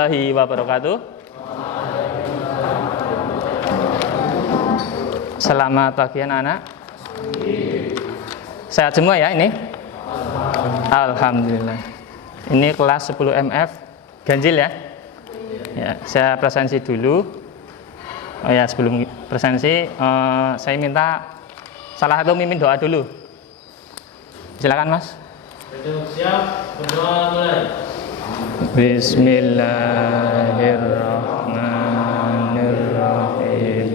Warahmatullahi wabarakatuh. Selamat pagi anak-anak. Sehat semua ya ini? Alhamdulillah. Ini kelas 10 MF ganjil ya? Ya, saya presensi dulu. Oh ya, sebelum presensi saya minta salah satu mimpin doa dulu. Silakan Mas. Siap, berdoa mulai. Bismillahirrahmanirrahim.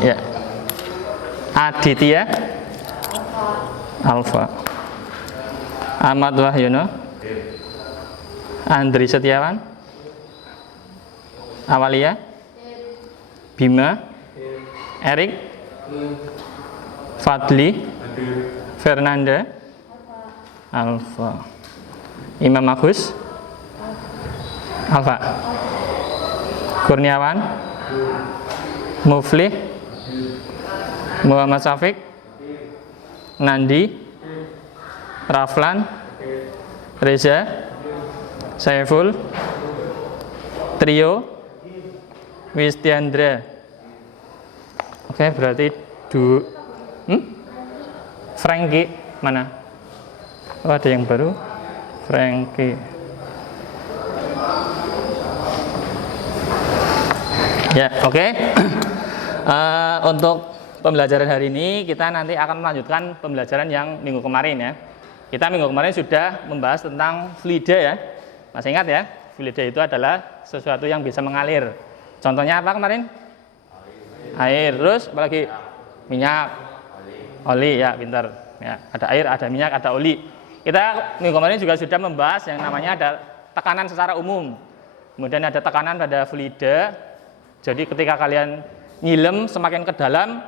Ya. Aditya Alfa. Ahmad Wahyono. Andri Setiawan. Awalia. Bima. Erik. Fadli. Fernanda. Alfa. Imam Agus. Alfa. Kurniawan. Muflih. Muhammad Syafiq. Nandi. Raflan. Reza. Saiful. Trio. Wistiandra. Oke, berarti Frankie mana? Oh, ada yang baru. Frankie. Ya, oke. Untuk pembelajaran hari ini kita nanti akan melanjutkan pembelajaran yang minggu kemarin ya. Kita minggu kemarin sudah membahas tentang fluida ya. Masih ingat ya? Fluida itu adalah sesuatu yang bisa mengalir. Contohnya apa kemarin? Air. Terus apalagi? Minyak. Oli ya, pintar. Ya, ada air, ada minyak, ada oli. Kita minggu kemarin juga sudah membahas yang namanya ada tekanan secara umum. Kemudian ada tekanan pada fluida. Jadi ketika kalian nyilem semakin ke dalam,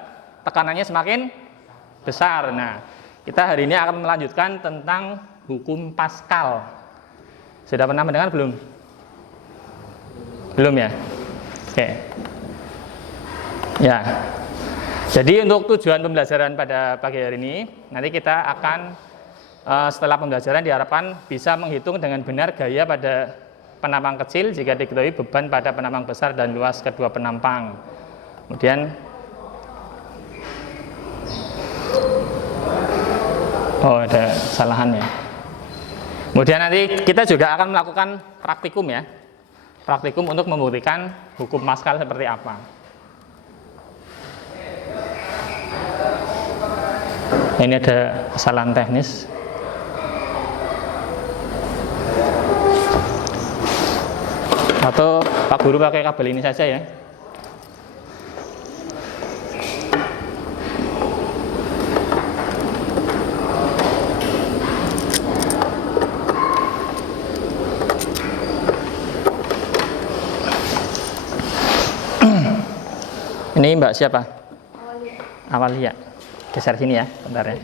tekanannya semakin besar. Nah, kita hari ini akan melanjutkan tentang hukum Pascal. Sudah pernah mendengar belum? Belum ya? Oke. Ya. Jadi untuk tujuan pembelajaran pada pagi hari ini, nanti kita akan setelah pembelajaran diharapkan bisa menghitung dengan benar gaya pada penampang kecil jika diketahui beban pada penampang besar dan luas kedua penampang. Kemudian ada kesalahan ya. Kemudian nanti kita juga akan melakukan praktikum ya. Praktikum untuk membuktikan hukum Pascal seperti apa. Ini ada kesalahan teknis. Atau Pak Guru pakai kabel ini saja ya. Ini Mbak siapa? Awalia. Geser sini ya, bentar ya.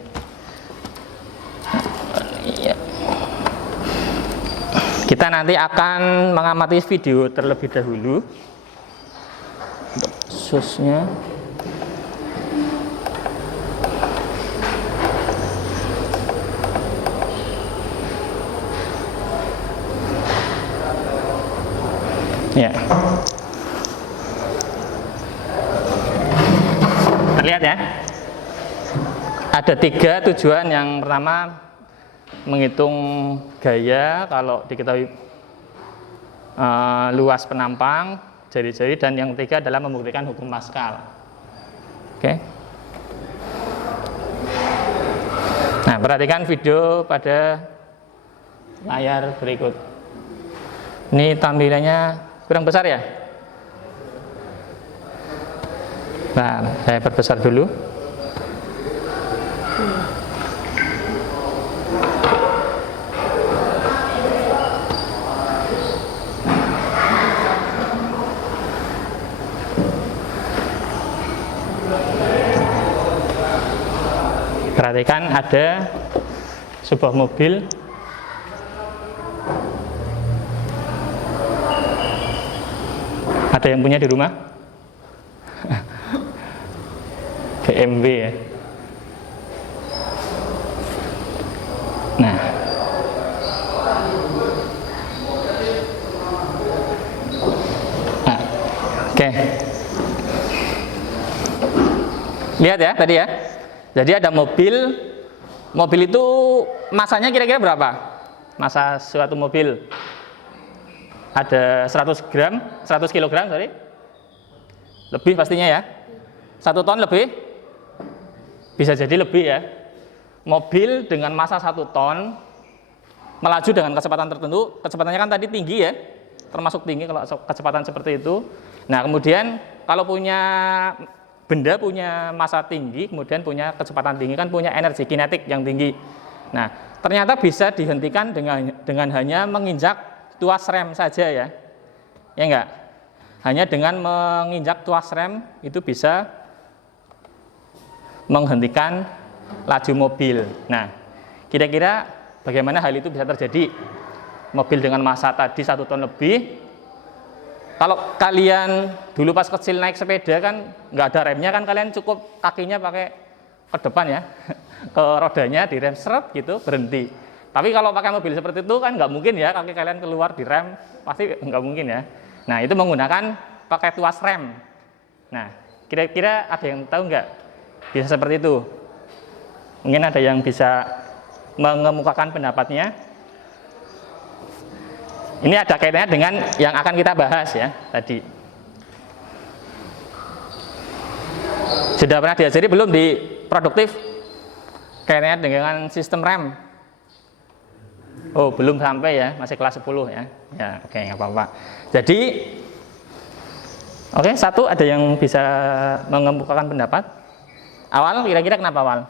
Kita nanti akan mengamati video terlebih dahulu. Untuk susnya. Ya. Terlihat ya? Ada 3 tujuan. Yang pertama menghitung gaya kalau diketahui luas penampang, jari-jari, dan yang ketiga adalah membuktikan hukum Pascal. Oke. Nah, perhatikan video pada layar berikut. Ini tampilannya kurang besar ya? Nah, saya perbesar dulu. Perhatikan ada sebuah mobil Ada yang punya di rumah? BMW ya. Nah, oke. Lihat ya tadi ya. Jadi ada mobil. Mobil itu masanya kira-kira berapa? Masa suatu mobil ada 100 gram, 100 kilogram, sorry. Lebih pastinya ya. 1 ton lebih? Bisa jadi lebih ya. Mobil dengan massa 1 ton melaju dengan kecepatan tertentu, kecepatannya kan tadi tinggi ya, termasuk tinggi kalau kecepatan seperti itu. Nah kemudian kalau punya benda punya massa tinggi, kemudian punya kecepatan tinggi, kan punya energi kinetik yang tinggi. Nah ternyata bisa dihentikan dengan hanya menginjak tuas rem saja ya, ya enggak? Hanya dengan menginjak tuas rem itu bisa menghentikan laju mobil. Nah, kira-kira bagaimana hal itu bisa terjadi? Mobil dengan massa tadi 1 ton lebih. Kalau kalian dulu pas kecil naik sepeda kan nggak ada remnya kan, kalian cukup kakinya pakai ke depan ya, ke rodanya direm seret gitu berhenti. Tapi kalau pakai mobil seperti itu kan nggak mungkin ya, kaki kalian keluar direm, pasti nggak mungkin ya. Nah itu menggunakan pakai tuas rem. Nah kira-kira ada yang tahu nggak bisa seperti itu? Mungkin ada yang bisa mengemukakan pendapatnya. Ini ada kaitannya dengan yang akan kita bahas ya tadi. Sudah pernah diajari belum di produktif kaitannya dengan sistem rem? Oh belum sampai ya, masih kelas 10 ya. Ya oke, nggak apa-apa. Jadi oke, satu ada yang bisa mengemukakan pendapat? Awal kira-kira kenapa awal?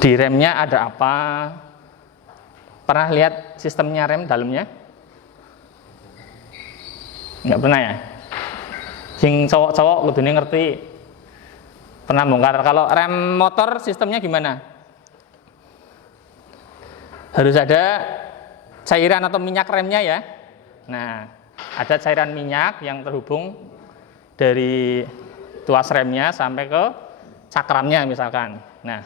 Di remnya ada apa? Pernah lihat sistemnya rem dalamnya? Nggak pernah ya? Sing cowok-cowok kudune ngerti. Pernah bongkar. Kalau rem motor sistemnya gimana? Harus ada cairan atau minyak remnya ya. Nah, ada cairan minyak yang terhubung dari tuas remnya sampai ke cakramnya misalkan. Nah,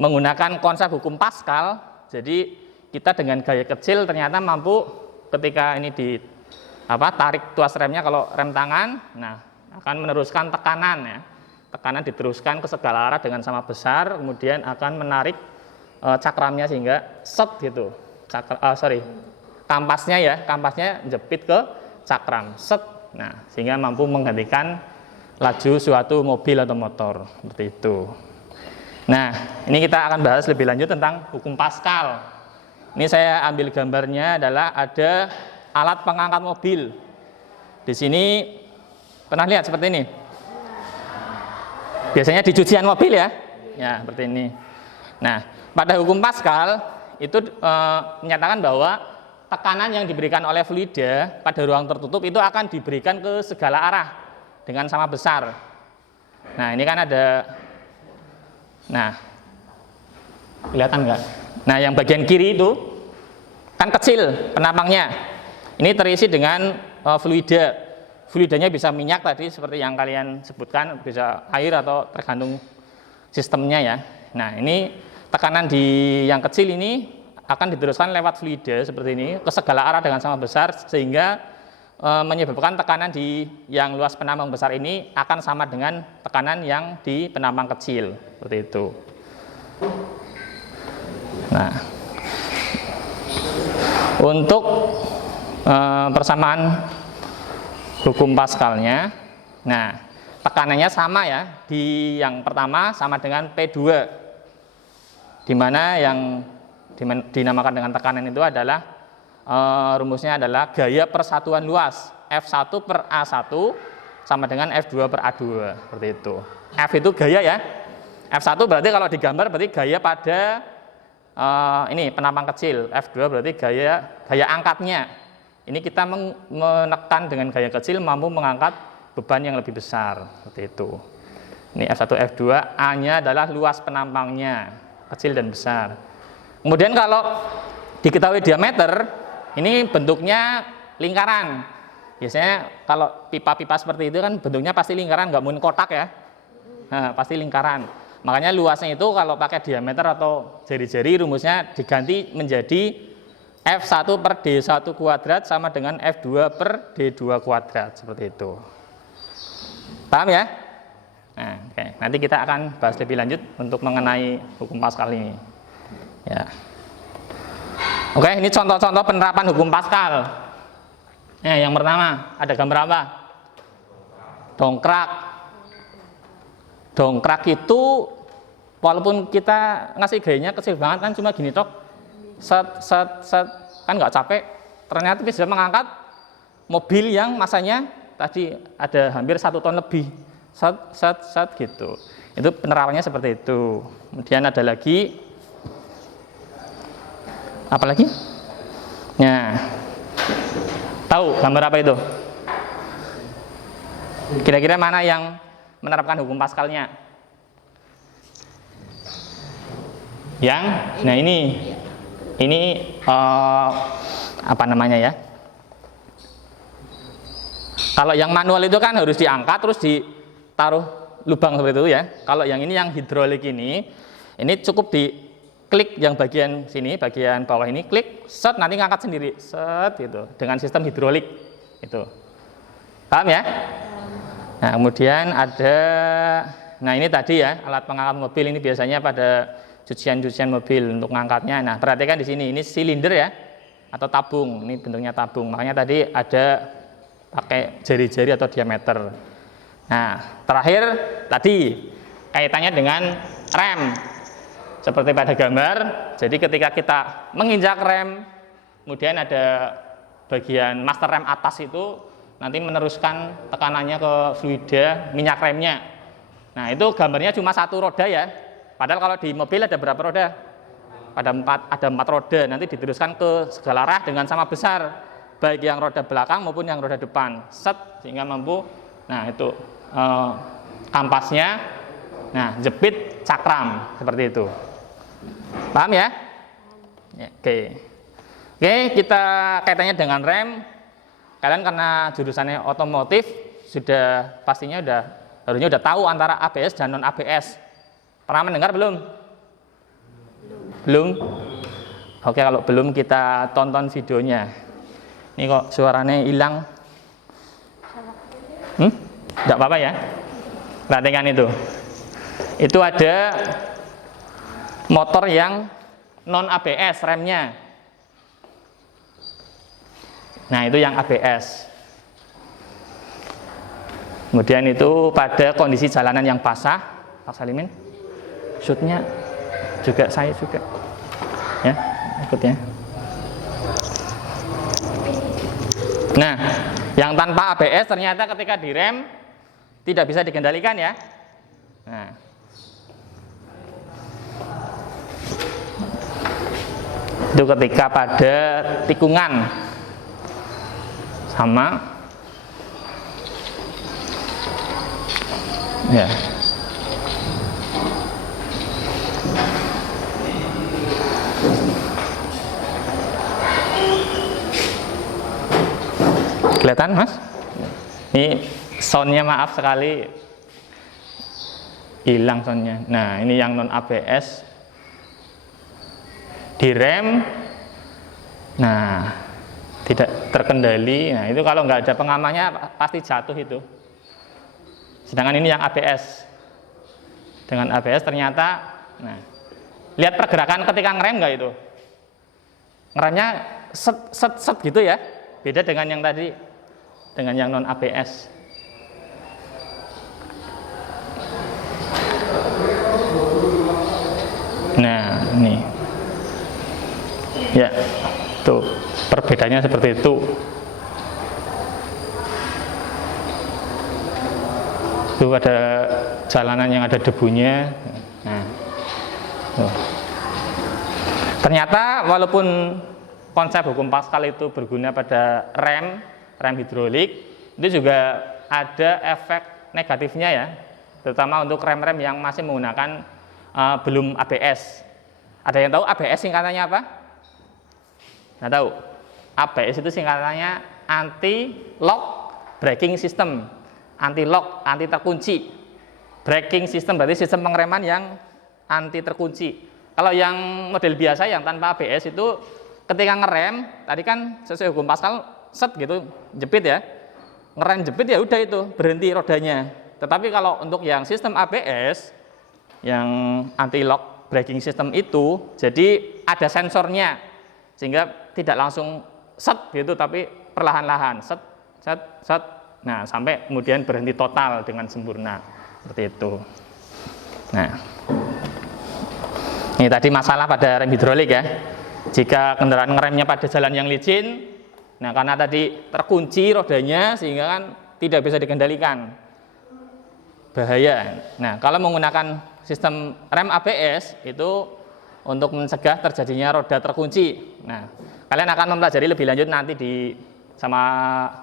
menggunakan konsep hukum Pascal, jadi kita dengan gaya kecil ternyata mampu ketika ini tarik tuas remnya, kalau rem tangan, nah akan meneruskan tekanan ya. Tekanan diteruskan ke segala arah dengan sama besar, kemudian akan menarik cakramnya sehingga set gitu. Kampasnya jepit ke cakram, set. Nah, sehingga mampu menghentikan laju suatu mobil atau motor seperti itu. Nah, ini kita akan bahas lebih lanjut tentang hukum Pascal. Ini saya ambil gambarnya adalah ada alat pengangkat mobil. Di sini pernah lihat seperti ini. Biasanya di cucian mobil ya. Ya, seperti ini. Nah, pada hukum Pascal itu menyatakan bahwa tekanan yang diberikan oleh fluida pada ruang tertutup itu akan diberikan ke segala arah dengan sama besar. Nah, ini kan ada. Nah, kelihatan nggak? Nah, yang bagian kiri itu kan kecil penampangnya. Ini terisi dengan fluida. Fluidanya bisa minyak tadi seperti yang kalian sebutkan, bisa air atau tergantung sistemnya ya. Nah, ini tekanan di yang kecil ini akan diteruskan lewat fluida seperti ini ke segala arah dengan sama besar, sehingga menyebabkan tekanan di yang luas penampang besar ini akan sama dengan tekanan yang di penampang kecil seperti itu. Nah, untuk persamaan hukum Pascalnya, nah tekanannya sama ya. Di yang pertama sama dengan P2, di mana yang dinamakan dengan tekanan itu adalah rumusnya adalah gaya persatuan luas F1 per A1 sama dengan F2 per A2 seperti itu. F itu gaya ya. F1 berarti kalau digambar berarti gaya pada ini penampang kecil. F2 berarti gaya angkatnya. Ini kita menekan dengan gaya kecil mampu mengangkat beban yang lebih besar seperti itu. Ini F1, F2, A-nya adalah luas penampangnya, kecil dan besar. Kemudian kalau diketahui diameter, ini bentuknya lingkaran. Biasanya kalau pipa-pipa seperti itu kan bentuknya pasti lingkaran, nggak mungkin kotak ya. Nah, pasti lingkaran. Makanya luasnya itu kalau pakai diameter atau jari-jari rumusnya diganti menjadi F1 per D1 kuadrat sama dengan F2 per D2 kuadrat, seperti itu. Paham ya? Nah, oke. Nanti kita akan bahas lebih lanjut untuk mengenai hukum Pascal ini. Ya. Oke, ini contoh-contoh penerapan hukum Pascal. Nah, yang pertama, ada gambar apa? Dongkrak. Dongkrak itu walaupun kita ngasih gayanya kecil banget kan cuma gini tok. Set kan nggak capek. Ternyata bisa mengangkat mobil yang masanya tadi ada hampir 1 ton lebih. Set gitu. Itu penerapannya seperti itu. Kemudian ada lagi apa lagi? Nah, tahu gambar apa itu? Kira-kira mana yang menerapkan hukum Pascalnya? Yang, nah ini apa namanya ya? Kalau yang manual itu kan harus diangkat terus ditaruh lubang seperti itu ya. Kalau yang ini yang hidrolik ini cukup diklik yang bagian sini, bagian bawah ini, klik, set nanti ngangkat sendiri, set gitu dengan sistem hidrolik itu. Paham ya? Nah, kemudian ada, nah ini tadi ya alat pengangkat mobil ini biasanya pada cucian mobil untuk ngangkatnya. Nah, perhatikan di sini ini silinder ya atau tabung. Ini bentuknya tabung. Makanya tadi ada pakai jari-jari atau diameter. Nah, terakhir tadi kaitannya dengan rem. Seperti pada gambar. Jadi ketika kita menginjak rem, kemudian ada bagian master rem atas itu nanti meneruskan tekanannya ke fluida minyak remnya. Nah, itu gambarnya cuma 1 roda ya. Padahal kalau di mobil ada berapa roda? Ada 4 roda. Nanti diteruskan ke segala arah dengan sama besar, baik yang roda belakang maupun yang roda depan. Set sehingga mampu. Nah, itu kampasnya. Nah, jepit cakram seperti itu. Paham ya? Ya, oke, kita kaitannya dengan rem. Kalian karena jurusannya otomotif sudah pastinya harusnya udah tahu antara ABS dan non ABS. Pernah mendengar belum? Belum? Oke, kalau belum kita tonton videonya. Ini kok suaranya hilang. Enggak apa-apa ya. Perhatikan itu. Itu ada motor yang non ABS remnya. Nah, itu yang ABS. Kemudian itu pada kondisi jalanan yang basah, Pak Salimin, shootnya juga saya juga, ya, ikut ya. Nah, yang tanpa ABS ternyata ketika direm tidak bisa dikendalikan ya. Nah, itu ketika pada tikungan sama ya. Kelihatan Mas? Ini soundnya maaf sekali hilang soundnya. Nah, ini yang non ABS direm. Nah, tidak terkendali. Nah, itu kalau nggak ada pengamannya pasti jatuh itu. Sedangkan ini yang ABS. Dengan ABS ternyata, nah, lihat pergerakan ketika ngerem nggak itu? Ngeremnya set gitu ya. Beda dengan yang tadi, dengan yang non ABS. Nah, ini. Ya, tuh perbedaannya seperti itu. Itu ada jalanan yang ada debunya. Nah, tuh. Ternyata walaupun konsep hukum Pascal itu berguna pada rem hidrolik, itu juga ada efek negatifnya ya, terutama untuk rem-rem yang masih menggunakan belum ABS. Ada yang tahu ABS singkatannya apa? Nggak tahu. ABS itu singkatannya anti lock braking system. Anti lock, anti terkunci. Braking system berarti sistem pengereman yang anti terkunci. Kalau yang model biasa yang tanpa ABS itu ketika ngerem, tadi kan sesuai hukum Pascal set gitu, jepit ya. Ngerem jepit ya udah itu, berhenti rodanya. Tetapi kalau untuk yang sistem ABS yang anti lock braking system itu jadi ada sensornya sehingga tidak langsung set gitu tapi perlahan-lahan set set set. Nah, sampai kemudian berhenti total dengan sempurna. Seperti itu. Nah, ini tadi masalah pada rem hidrolik ya. Jika kendaraan ngeremnya pada jalan yang licin, nah karena tadi terkunci rodanya sehingga kan tidak bisa dikendalikan, bahaya. Nah, kalau menggunakan sistem rem ABS itu untuk mencegah terjadinya roda terkunci. Nah, kalian akan mempelajari lebih lanjut nanti sama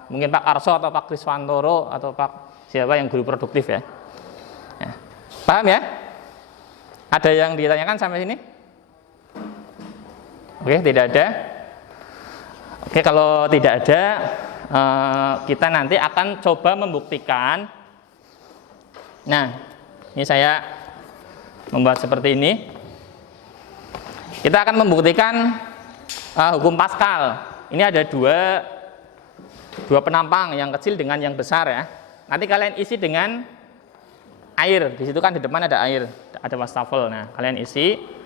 mungkin Pak Arso atau Pak Kriswantoro atau Pak siapa yang guru produktif ya. Nah, paham ya? Ada yang ditanyakan sampai sini? Oke, tidak ada. Oke, kalau tidak ada, kita nanti akan coba membuktikan. Nah, ini saya membuat seperti ini. Kita akan membuktikan hukum Pascal. Ini ada dua penampang, yang kecil dengan yang besar ya. Nanti kalian isi dengan air. Di situ kan di depan ada air, ada wastafel. Nah, kalian isi.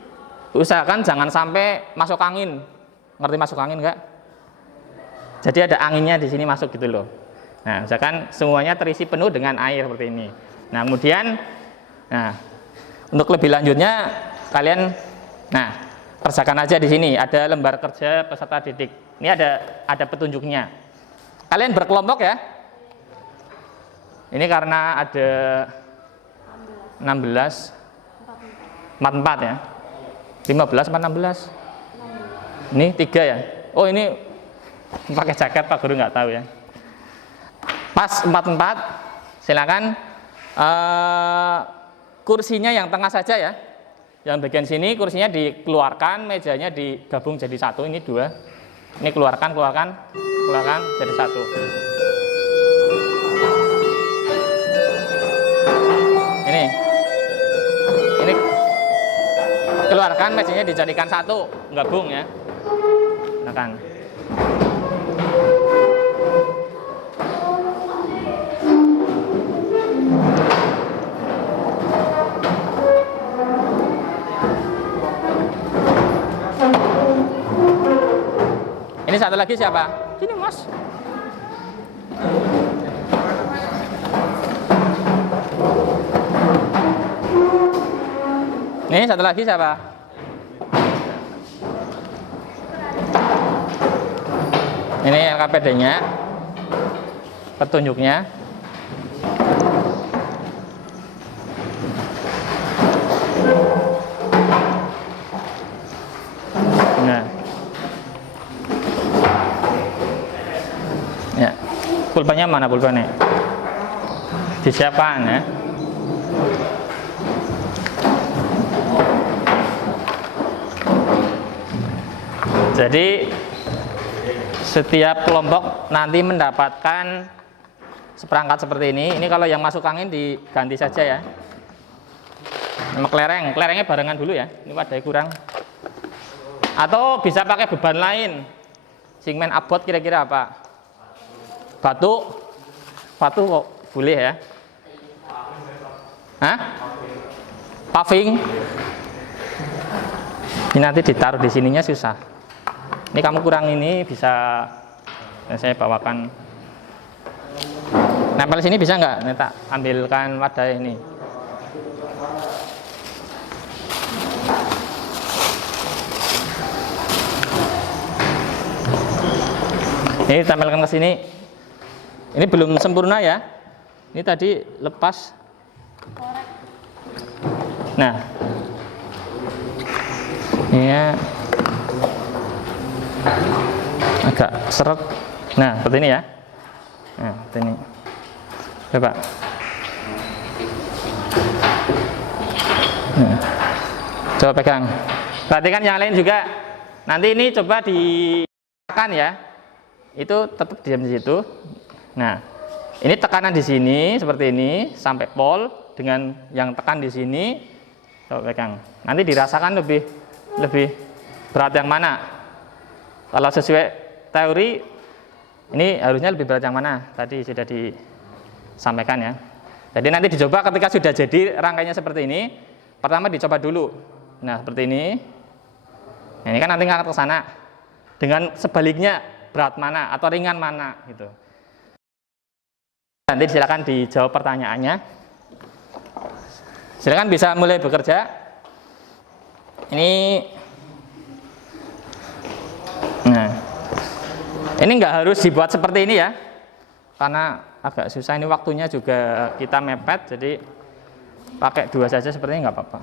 Usahakan jangan sampai masuk angin. Ngerti masuk angin enggak? Jadi ada anginnya di sini masuk gitu loh. Nah, misalkan semuanya terisi penuh dengan air seperti ini. Nah, kemudian untuk lebih lanjutnya kalian kerjakan aja di sini ada lembar kerja peserta didik. Ini ada petunjuknya. Kalian berkelompok ya. Ini karena ada 16 44 ya. 15 apa 16? Ini 3 ya. Oh, ini pakai jaket Pak Guru nggak tahu ya. Pas 44, silakan kursinya yang tengah saja ya. Yang bagian sini kursinya dikeluarkan, mejanya digabung jadi satu. Ini 2. Ini keluarkan jadi 1. Ini keluarkan, mejanya dijadikan 1, gabung ya. Tekan. Ini satu lagi siapa? Sini Mas. Ini satu lagi siapa? Ini LKPD-nya, petunjuknya. Nah, ya, pulpennya mana pulpennya? Disiapkan ya. Jadi setiap kelompok nanti mendapatkan seperangkat seperti ini. Ini kalau yang masuk angin diganti saja ya. Sama kelerengnya barengan dulu ya. Ini wadahnya kurang. Atau bisa pakai beban lain. Singmen abot kira-kira apa? Batu kok boleh ya? Hah? Paving. Ini nanti ditaruh di sininya susah. Ini kamu kurang ini bisa saya bawakan. Nempel sini bisa nggak? Ini tak ambilkan wadah ini. Ini tempelkan ke sini. Ini belum sempurna ya. Ini tadi lepas. Nah, ini ya. Agak seret. Nah, seperti ini ya. Nah, seperti ini. Coba. Nah. Coba pegang. Perhatikan yang lain juga. Nanti ini coba ditekan ya. itu tetap diam di situ. Nah, ini tekanan di sini seperti ini sampai pol dengan yang tekan di sini. Coba pegang. Nanti dirasakan lebih berat yang mana. Kalau sesuai teori ini harusnya lebih berat yang mana? Tadi sudah disampaikan ya. Jadi nanti dicoba ketika sudah jadi rangkainya seperti ini. Pertama dicoba dulu. Nah, seperti ini. Nah, ini kan nanti ngangkat ke sana. Dengan sebaliknya berat mana atau ringan mana gitu. Nanti silakan dijawab pertanyaannya. Silakan bisa mulai bekerja. Ini nggak harus dibuat seperti ini ya, karena agak susah, ini waktunya juga kita mepet, jadi pakai 2 saja sepertinya nggak apa-apa.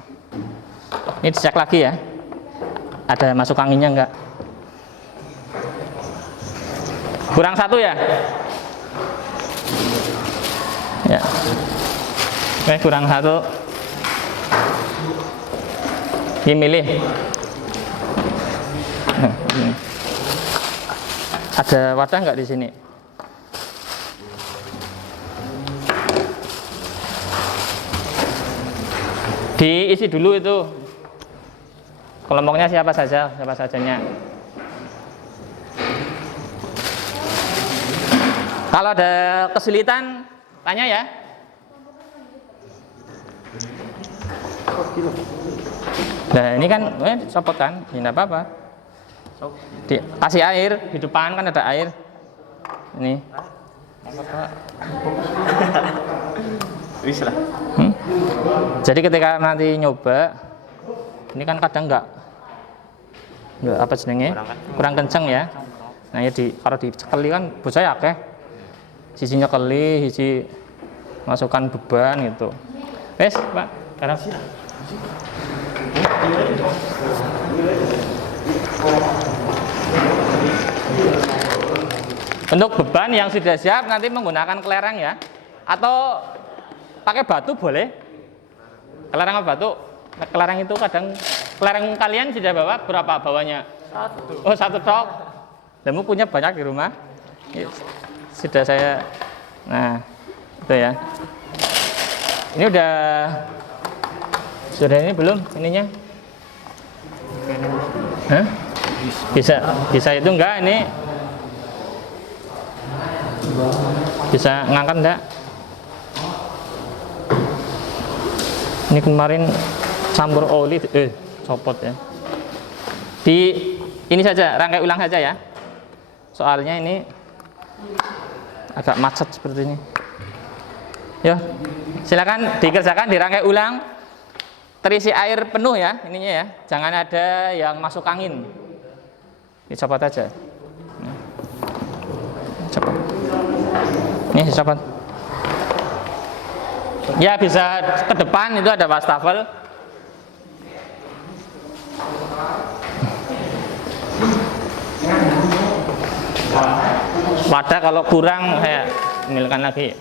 Ini dicek lagi ya, ada masuk anginnya nggak? Kurang 1 ya? Ya. Oke, kurang 1. Ini milih. Nah, ini. Ada wadah nggak di sini? Diisi dulu itu kelompoknya siapa sajanya. Kalau ada kesulitan tanya ya. Nah ini kan copot kan, ini enggak apa-apa. Kasih air, di depan kan ada air. Ini. Bisa lah. Jadi ketika nanti nyoba, ini kan kadang enggak apa jenenge? Kurang kenceng ya. Nah ya kalau dicekeli kan bocah ya akeh. Sisi nyekeli, sisi masukkan beban gitu. Wes, Pak, sekarang untuk beban yang sudah siap nanti menggunakan kelereng ya, atau pakai batu boleh. Kelereng apa batu? Kelereng itu kadang, kelereng kalian sudah bawa berapa bawanya? 1. Oh 1 tok. Kamu punya banyak di rumah? Sudah saya. Nah itu ya. Ini sudah ini belum ininya? Hah? Bisa itu enggak ini? Bisa ngangkat enggak? Ini kemarin campur oli, copot ya. Ini saja, rangkai ulang saja ya. Soalnya ini agak macet seperti ini. Ya, silakan dikerjakan, dirangkai ulang. Terisi air penuh ya, ininya ya. Jangan ada yang masuk angin. Dicopot aja. Copot. Ini dicopot. Ya bisa ke depan, itu ada wastafel. Wadah kalau kurang saya ambilkan lagi.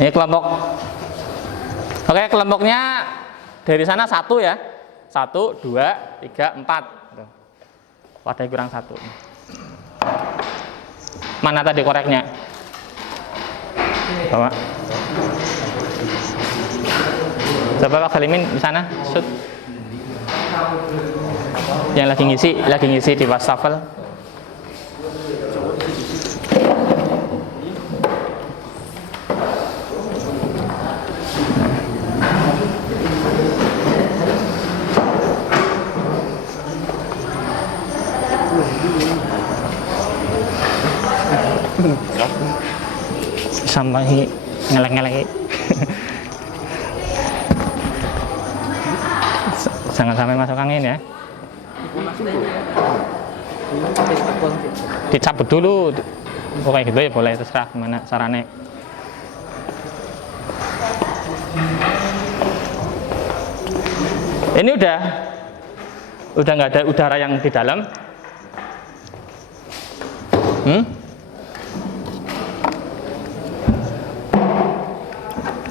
Ini kelompok. Oke, kelompoknya dari sana 1 ya. 1, 2, 3, 4. Wadahnya kurang 1. Mana tadi koreknya? Bawa. Coba Pak Salimin di sana, shoot. Yang lagi ngisi di wastafel. Sampai ngelek-ngelek. Jangan sampai masuk angin ya. Dicabut dulu. Pokoknya gitu ya, boleh, terserah gimana caranya. Ini udah nggak ada udara yang di dalam.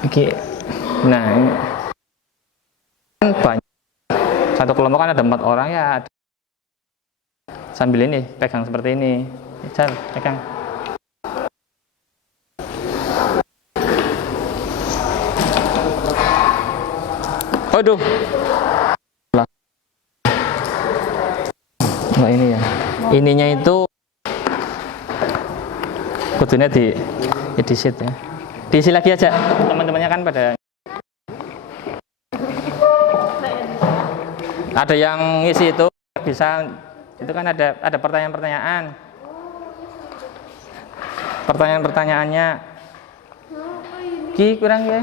Oke. Nah, ini kan banyak. Satu kelompok kan ada 4 orang ya. Sambil ini pegang seperti ini. Jal, pegang. Waduh. Nah ini ya. Ininya itu kudunya di edit ya. Diisi lagi aja. Teman-temannya kan pada ada yang ngisi itu bisa, itu kan ada pertanyaan-pertanyaan. Pertanyaan-pertanyaannya Ki kurang ya?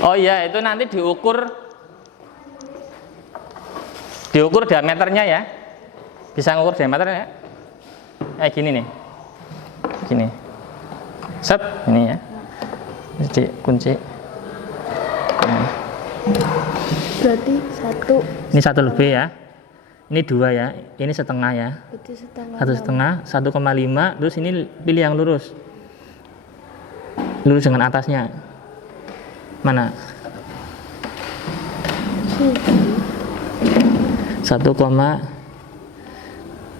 Oh iya, itu nanti diukur diameternya ya. Bisa ngukur diameternya. Kayak gini nih. Gini. Set, ini ya. Jadi kunci. Nah. Berarti 1. Ini 1 lebih ya. Ini 2 ya. Ini setengah ya. Berarti setengah. 1,5, 1,5. Terus ini pilih yang lurus. Lurus dengan atasnya. Mana? 1,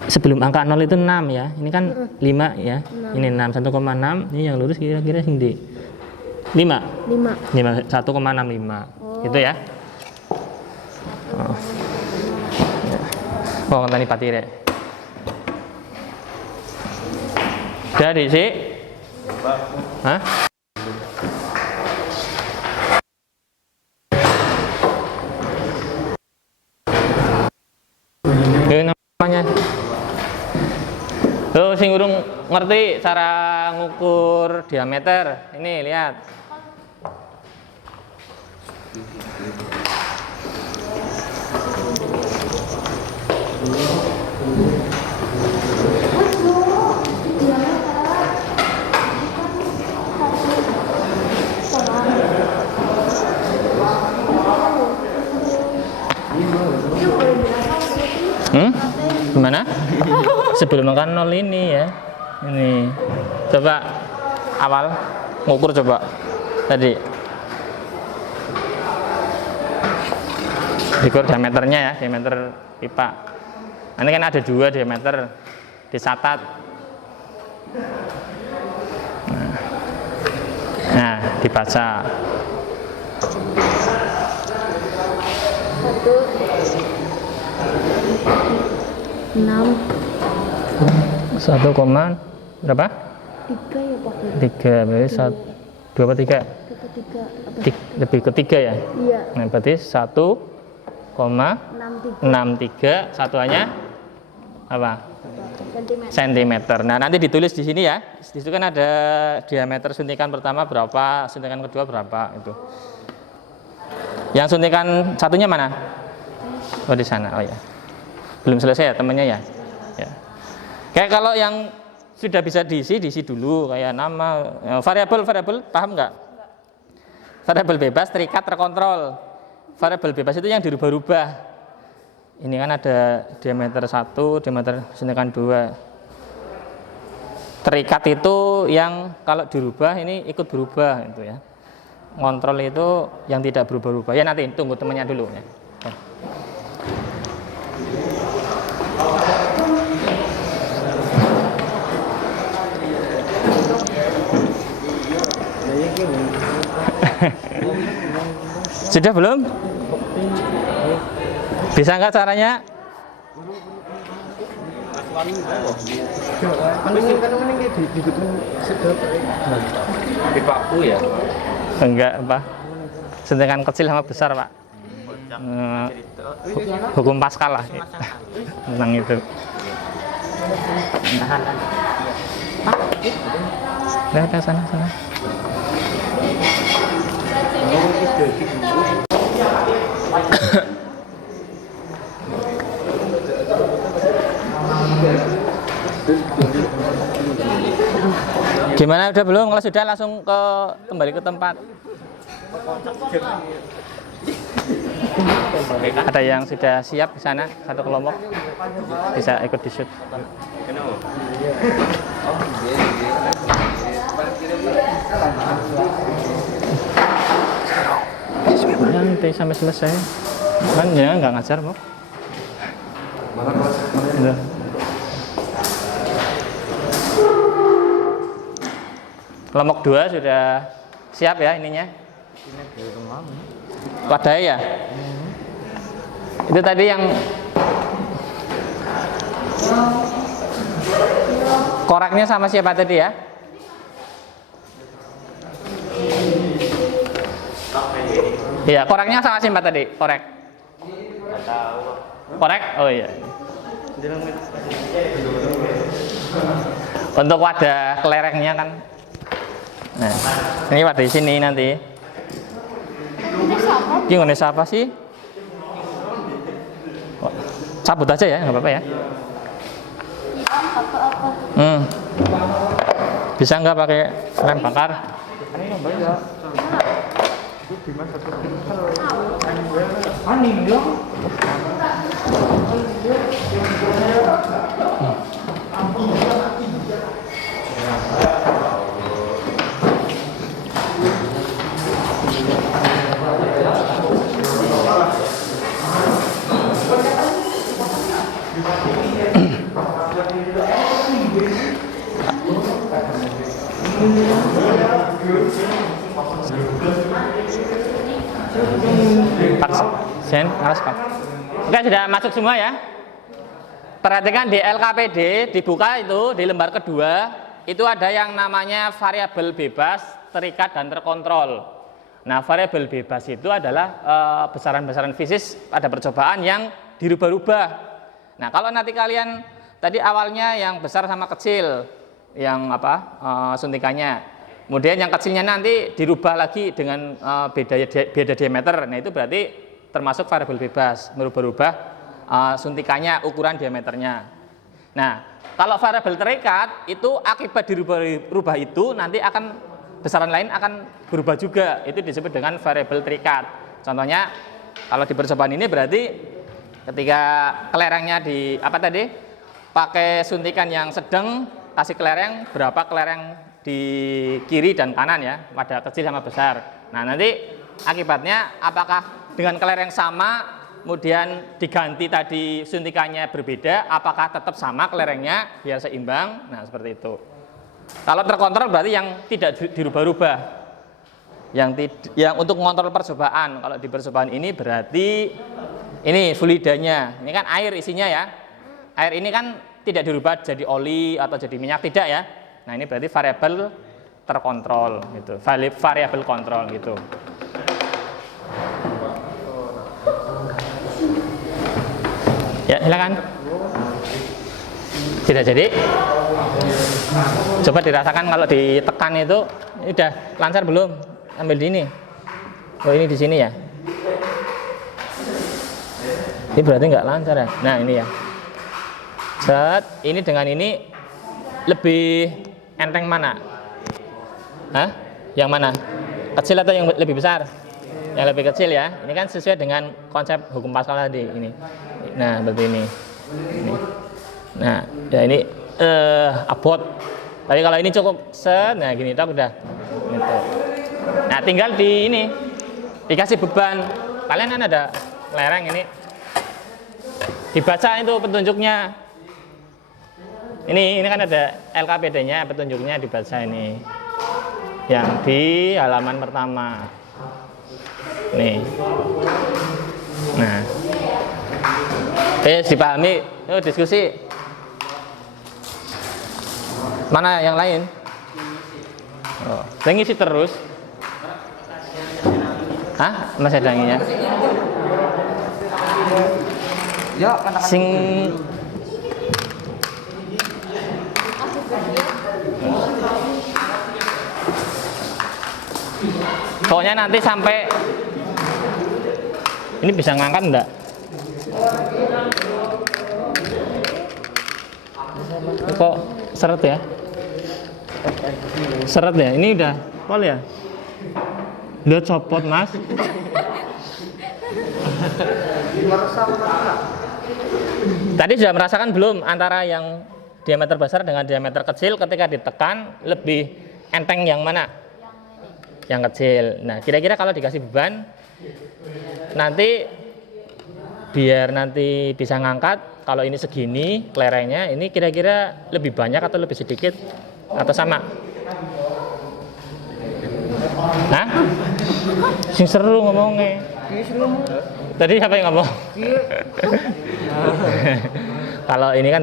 sebelum angka 0 itu 6 ya. Ini kan 5 ya. 6. Ini 6, 1,6. Ini yang lurus kira-kira sini. 5. 1,65. Oh. Gitu ya. Oh. Oh, tadi patire. Udah diisi? Hah? Ini namanya. Tuh, sing urung ngerti cara ngukur diameter. Ini lihat. Gimana? Sebelum makan 0 ini ya. Ini. Coba awal ngukur coba. Tadi. Diukur diameternya ya, diameter pipa. Ini kan ada 2 diameter. Dicatat. Nah, dibaca. 6. 1, berapa? 3 ya Pak. 3, berarti 2 per 3. 3. Lebih ke 3 ya? Iya. Nah, berarti 1,63 satuannya apa? Sentimeter. Nah, nanti ditulis di sini ya. Di situ kan ada diameter suntikan pertama berapa, suntikan kedua berapa itu. Yang suntikan satunya mana? Oh, di sana. Oh ya. Belum selesai ya temennya ya. Ya. Kayak kalau yang sudah bisa diisi dulu kayak nama, variabel paham nggak? Variabel bebas, terikat, terkontrol. Variabel bebas itu yang dirubah-rubah. Ini kan ada diameter 1, diameter suntikan 2. Terikat itu yang kalau dirubah ini ikut berubah itu ya. Kontrol itu yang tidak berubah-ubah. Ya nanti tunggu temennya dulu ya. Sudah belum? Bisa nggak caranya? Pipaku ya. Enggak, Pak. Suntikan kecil sama besar, Pak. Hukum Paskal lah tentang itu. Udah sana. Gimana, udah belum? Kalau sudah langsung kembali ke tempat. Ada yang sudah siap di sana, satu kelompok bisa ikut di shoot. Nanti sampai selesai. Kan ya nggak ngajar, Bu. Udah. Kelompok 2 sudah siap ya ininya. Wadahnya ya. Itu tadi yang koreknya sama siapa tadi ya? Iya, koreknya sama siapa tadi? Korek. Korek? Oh iya. Untuk wadah kelerengnya kan. Nah, ini wadah di sini nanti. Ini siapa sih? Cabut aja ya, nggak apa-apa ya. Bisa nggak pakai rem bakar? Sen, oke, sudah masuk semua ya. Perhatikan di LKPD dibuka itu di lembar kedua itu ada yang namanya variabel bebas, terikat dan terkontrol. Nah, variabel bebas itu adalah besaran-besaran fisis pada percobaan yang dirubah-rubah. Nah, kalau nanti kalian tadi awalnya yang besar sama kecil, yang suntikannya, kemudian yang kecilnya nanti dirubah lagi dengan beda diameter. Nah, itu berarti termasuk variabel bebas, merubah-rubah suntikannya, ukuran diameternya. Nah, kalau variabel terikat itu akibat dirubah itu nanti akan besaran lain akan berubah juga. Itu disebut dengan variabel terikat. Contohnya kalau di percobaan ini berarti ketika kelerengnya pakai suntikan yang sedang, kasih kelereng berapa kelereng di kiri dan kanan ya, pada kecil sama besar. Nah, nanti akibatnya apakah dengan kelereng sama, kemudian diganti tadi suntikannya berbeda, apakah tetap sama kelerengnya biar seimbang? Nah, seperti itu. Kalau terkontrol berarti yang tidak dirubah-rubah, yang untuk mengontrol percobaan. Kalau di percobaan ini berarti ini fluidanya, ini kan air isinya ya. Air ini kan tidak dirubah jadi oli atau jadi minyak, tidak ya. Nah, ini berarti variabel terkontrol gitu, variabel kontrol gitu. Ya, silakan. Tidak jadi. Coba dirasakan kalau ditekan itu, ini udah lancar belum? Ambil di ini. Oh, ini di sini ya. Ini berarti nggak lancar ya. Nah, ini ya. Set, ini dengan ini lebih enteng mana? Hah? Yang mana? Kecil atau yang lebih besar? Yang lebih kecil ya. Ini kan sesuai dengan konsep hukum Pascal tadi ini. Nah, seperti ini. Nah, ya ini abot. Tapi kalau ini cukup set, nah gini tak udah. Gitu. Nah, tinggal di ini dikasih beban. Kalian kan ada lereng ini. Dibaca itu petunjuknya. Ini kan ada LKPD-nya, petunjuknya dibaca ini. Yang di halaman pertama. Nih. Nah. Dipahami, yuk diskusi. Mana yang lain? Oh, saya ngisi terus. Hah? Masih ada nginya? Ya, sing pokoknya nanti sampai ini bisa ngangkat enggak? Kok seret ya? Seret ya, ini udah pol ya. Udah copot mas. Tadi sudah merasakan belum antara yang diameter besar dengan diameter kecil ketika ditekan lebih enteng yang mana? Yang kecil. Nah kira-kira kalau dikasih beban nanti biar nanti bisa ngangkat, kalau ini segini kelerengnya, ini kira-kira lebih banyak atau lebih sedikit atau sama? Hah? Sing seru ngomongnya. Tadi siapa yang ngomong? Kalau ini kan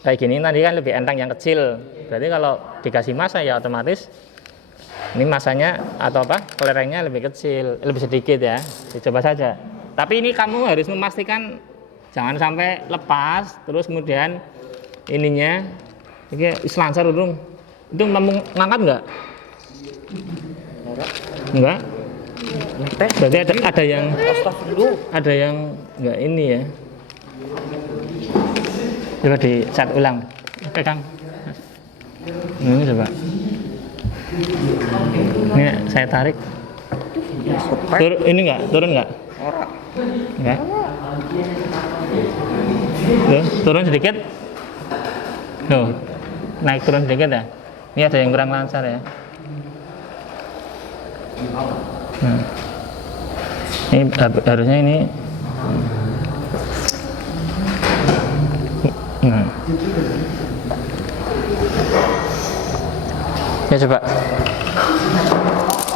kayak gini tadi kan lebih enteng yang kecil. Berarti kalau dikasih massa ya otomatis ini massanya atau apa kelerengnya lebih kecil, lebih sedikit ya. Dicoba saja. Tapi ini kamu harus memastikan jangan sampai lepas. Terus kemudian ininya ini lancar dulu. Itu mampu ngangkat nggak? Enggak. Berarti ada yang enggak ini ya. Coba di set ulang. Oke Kang. Ini coba. Ini saya tarik. Ini enggak? Turun enggak? Enggak. Tuh, turun sedikit. Tuh. Naik turun sedikit ya. Ini ada yang kurang lancar ya. Nah. Ini harusnya ini. Nah. Ya coba.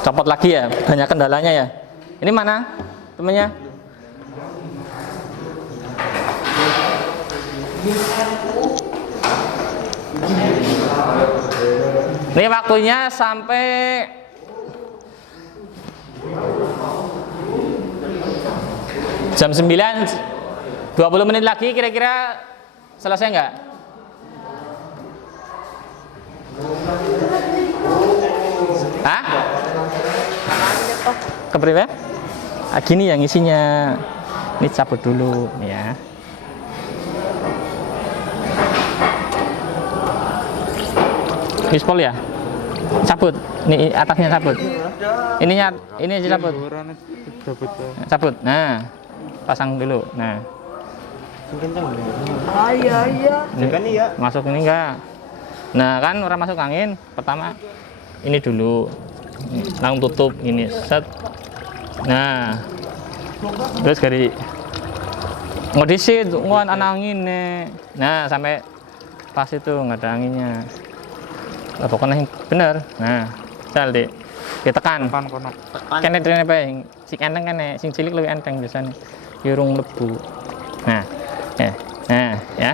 Copot lagi ya, banyak kendalanya ya. Ini mana temennya? Ini waktunya sampai jam 9, 20 menit lagi kira-kira selesai nggak? Hah? Kepriwe? Ah, gini yang isinya. Ini cabut dulu ya. Wispol ya? Cabut. Ini atasnya cabut. Ininya ini aja cabut. Cabut. Nah, pasang dulu. Nah. Iya. Masuk ini enggak? Nah, kan orang masuk angin. Pertama ini dulu. Langsung tutup ini set. Nah. Terus dari ngodisit nguan angin nih. Nah, sampai pas itu nggak ada anginnya. Lah pokoknya bener. Nah, sel ditekan. Kene drene bae. Sing enteng kene, sing cilik luwih enteng biasane. Irung mlebu. Nah. Nah, ya.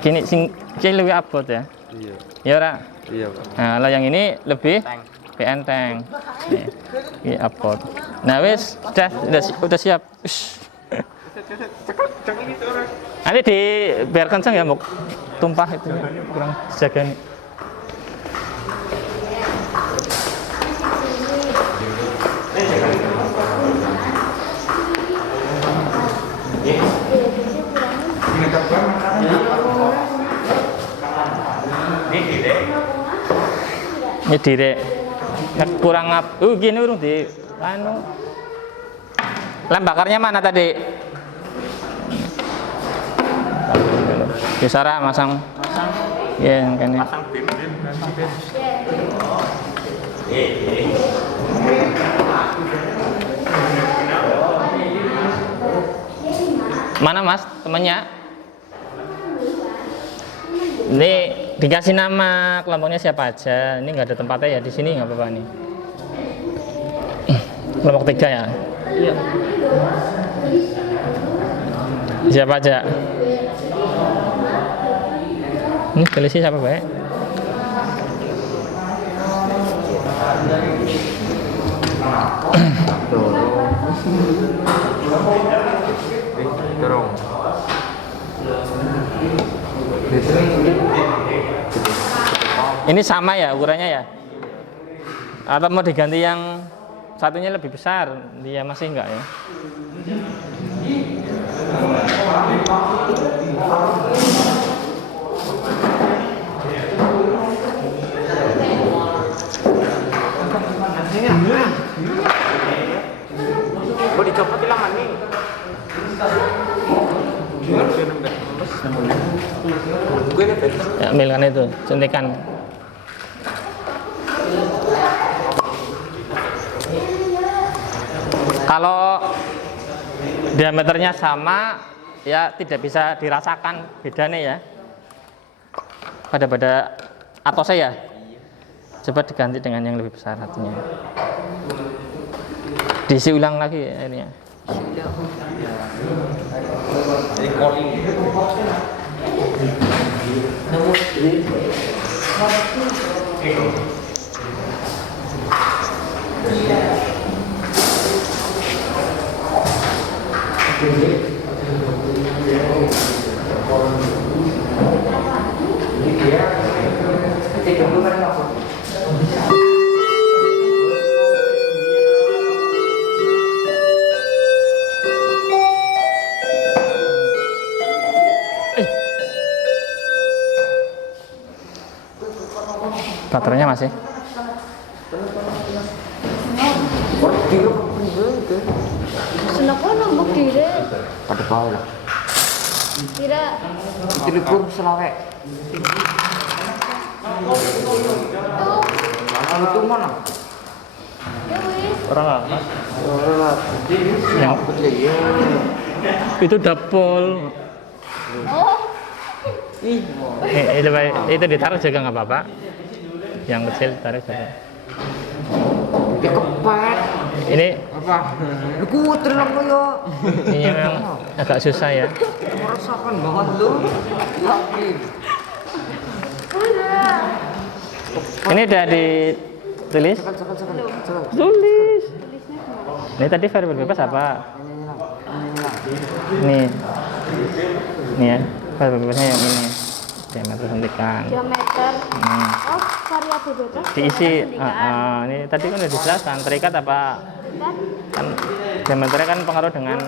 Gini sing cilik luwih abot ya. Iya. Ya ora? Iya, Pak. Nah, kalau yang ini lebih enteng. Ini abot. Nah, wis udah siap. Nanti biar kenceng ya, mau tumpah itu kurang jaga nih. Ini direk kurang gini urung di anu. Lem bakarnya mana tadi? Bisa ra masang. Ya, yang kene. Pasang bim. Mana Mas temannya? Ini dikasih nama kelompoknya siapa aja. Ini nggak ada tempatnya ya di sini nggak apa-apa nih. Kelompok 3 ya. Iya. Siapa aja? Ini polisi siapa baik? Dorong. Ini sama ya ukurannya ya? Atau mau diganti yang satunya lebih besar? Dia masih enggak ya? Kok dicopot hilangan nih? Ya, ambilkan itu, suntikan. Kalau diameternya sama, ya tidak bisa dirasakan bedanya ya. Pada atau saya coba diganti dengan yang lebih besar hatinya. Diisi ulang lagi airnya. Baterainya masih. Kenapa nambah diri? Pada bawah lah. Tidak. Telepon selawek. Itu mana? Ya wis. Orang apa? Yang betul ya. Itu dapol. Oh. Itu baik. Itu ditaruh juga nggak apa-apa. Yang kecil ditaruh juga. Kepet. Ini Apa? Aku terlalu koyo. ini memang agak susah ya. Merasakan banget lu. Yakin. Ini udah ditulis? Tulis. Ini tadi variabel bebas apa? Nih. Nih ya. Variabel bebasnya yang ini. Diameter suntikan. Diameter. Oh, variabel bebas. Diisi. Ini tadi kan udah dijelaskan. Terikat apa? Kan diameternya kan pengaruh dengan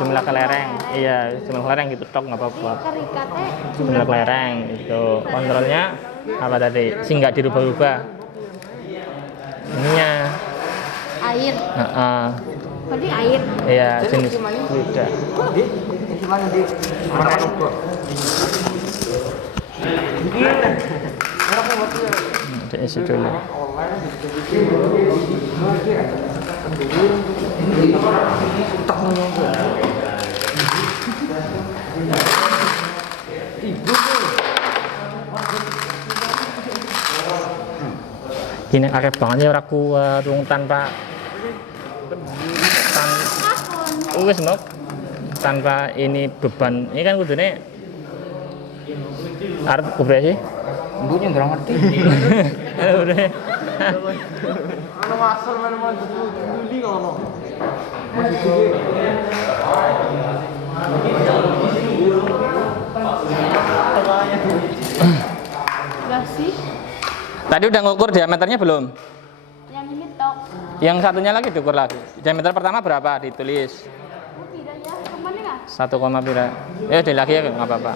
jumlah kelereng. Iya, jumlah kelereng gitu tok nggak apa-apa. Kerikatnya Jumlah kelereng itu. Kontrolnya apa tadi? Sih nggak dirubah-rubah. Ininya. air. Berarti air. Iya, jenis beda. Gimana di? Mana kok? Diisi dulu. Gini akeh banget ya ora kuat wong tanpa wis nok tanpa ini beban. Ini kan kudune arep kubresi. Ibunya nggak ngerti. Udah. Ano masal mana mau duli kalau. Enggak sih. Tadi udah ngukur diameternya belum? Yang ini tok. Yang satunya lagi diukur lagi. Diameter pertama berapa? Ditulis. Oh, tidak ya. Kemana enggak? 1, pira. Di lagi ya nggak apa-apa.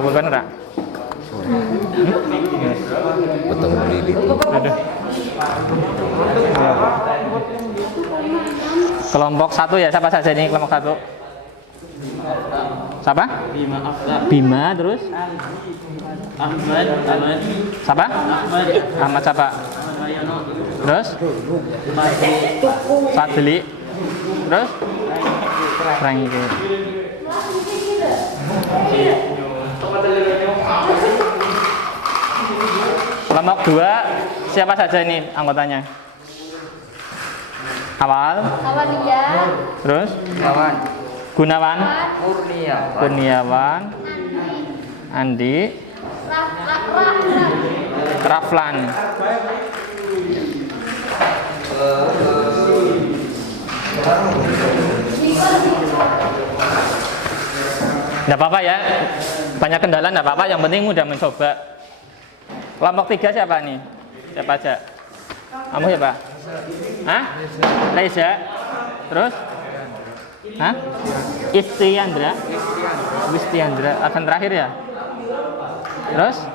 Pulpen enggak? Potong lili. Aduh. Kelompok 1 ya, siapa saja ini kelompok 1? Siapa? Bima Afda. Bima terus? Ahmad. Siapa? Ahmad siapa? Mayono. Terus? Fadli. Terus? Franky. Kelompok 2 siapa saja ini anggotanya? Awal. Awalia. Terus Kawan. Gunawan. Kurnia. Kurniawan. Andi. Raflan. Nggak apa-apa ya, banyak kendala nggak apa-apa, yang penting mudah mencoba. Kelompok 3 siapa nih? Siapa aja? Kamu siapa? Hah? Reza. Terus? Hah? Istiandra. Istiandra. Akan terakhir ya? Terus?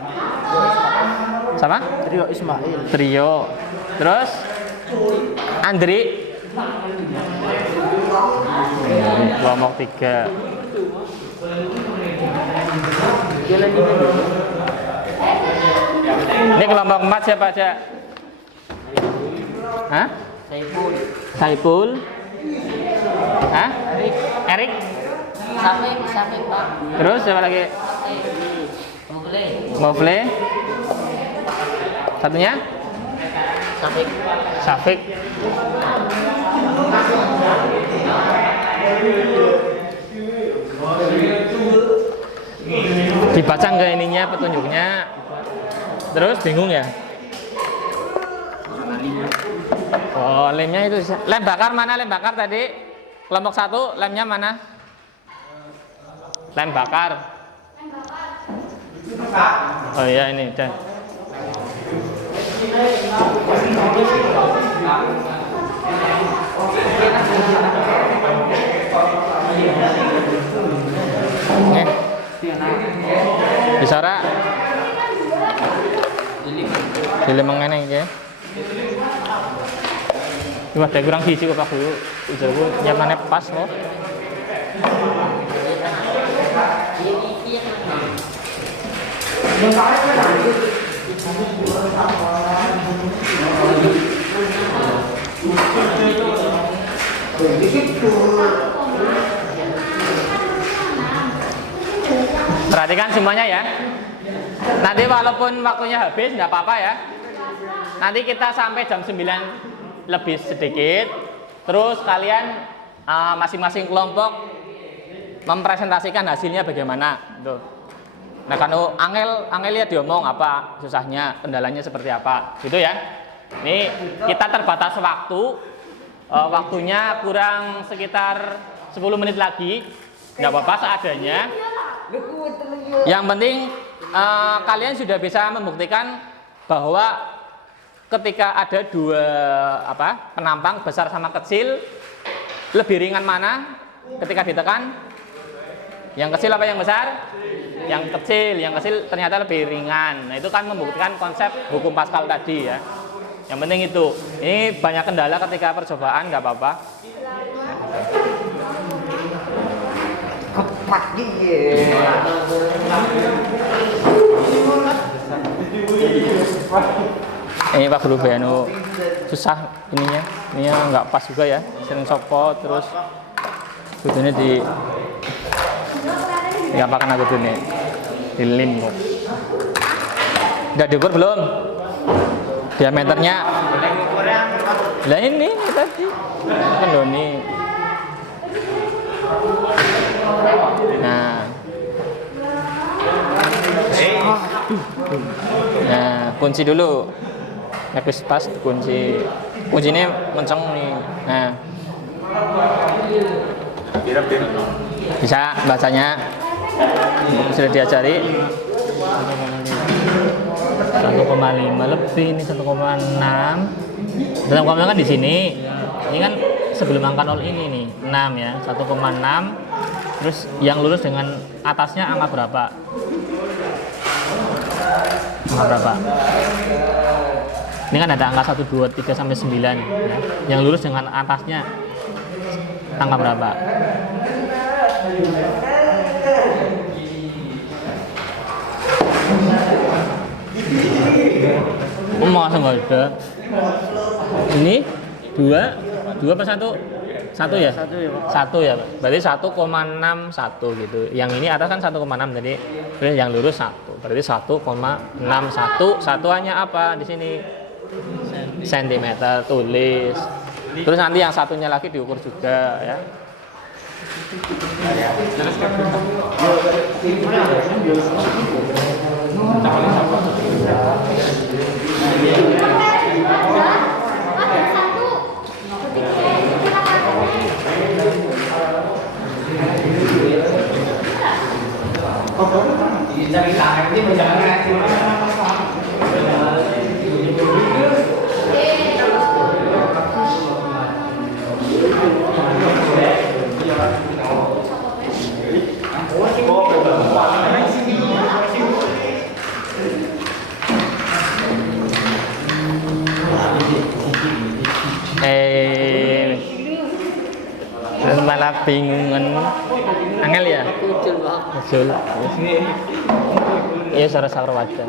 Sama? Trio Ismail. Trio. Terus? Andri. Kelompok 3. Ini kelompok 4 siapa aja? Hah? Saiful. Saiful. Hah? Erik. Safik Pak. Terus siapa lagi? Boleh. Mofle. Satunya? Safik. Safik. Dibaca nggak ininya petunjuknya? Terus bingung ya? Oh, lemnya itu lem bakar mana? Lem bakar tadi kelompok 1 lemnya mana? Lem bakar. Oh iya ini dan nih bisa ora? Jadi mengenai ya. Wah, ada kurang hiji kok Pak Guru. Udah gue nyamannya pas loh. Perhatikan semuanya ya. Nanti walaupun waktunya habis nggak apa-apa ya. Nanti kita sampai jam 9 lebih sedikit. Terus kalian masing-masing kelompok mempresentasikan hasilnya bagaimana. Tuh. Nah kan angel ya diomong apa susahnya, kendalanya seperti apa, gitu ya. Ini kita terbatas waktu, waktunya kurang sekitar 10 menit lagi, nggak apa-apa seadanya. Yang penting kalian sudah bisa membuktikan bahwa ketika ada dua penampang besar sama kecil, lebih ringan mana ketika ditekan? Yang kecil apa yang besar? Yang kecil ternyata lebih ringan. Nah itu kan membuktikan konsep hukum Pascal tadi ya. Yang penting itu. Ini banyak kendala ketika percobaan, nggak apa-apa. Pagi Ini Pak Guru Bayanu susah ininya nggak pas juga ya, sering copot terus kudunya diapakan aku tuh nih dilim kok. Udah diukur belum diameternya? Lah ini tadi kan Doni. Nah kunci dulu. Habis pas kuncinya menceng nih. Nah bisa bacanya sudah diajari 1,5 lebih ini 1,6 kan di sini. Ini kan sebelum angka 0 ini nih 6 ya 1,6. Terus yang lurus dengan atasnya angka berapa? Ini kan ada angka 1, 2, 3 sampai 9 ya. Yang lurus dengan atasnya angka berapa? Masa nggak ada? Ini 2 apa 1? 1 ya? 1 ya, Pak. Berarti 1,61 gitu. Yang ini atas kan 1,6 tadi. Terus yang lurus 1. Berarti 1,61. Satuannya apa di sini? Sentimeter. Tulis Terus nanti yang satunya lagi diukur juga ya. Malah bingungan angel ya Kecil bang. betul iya suara sakar wajan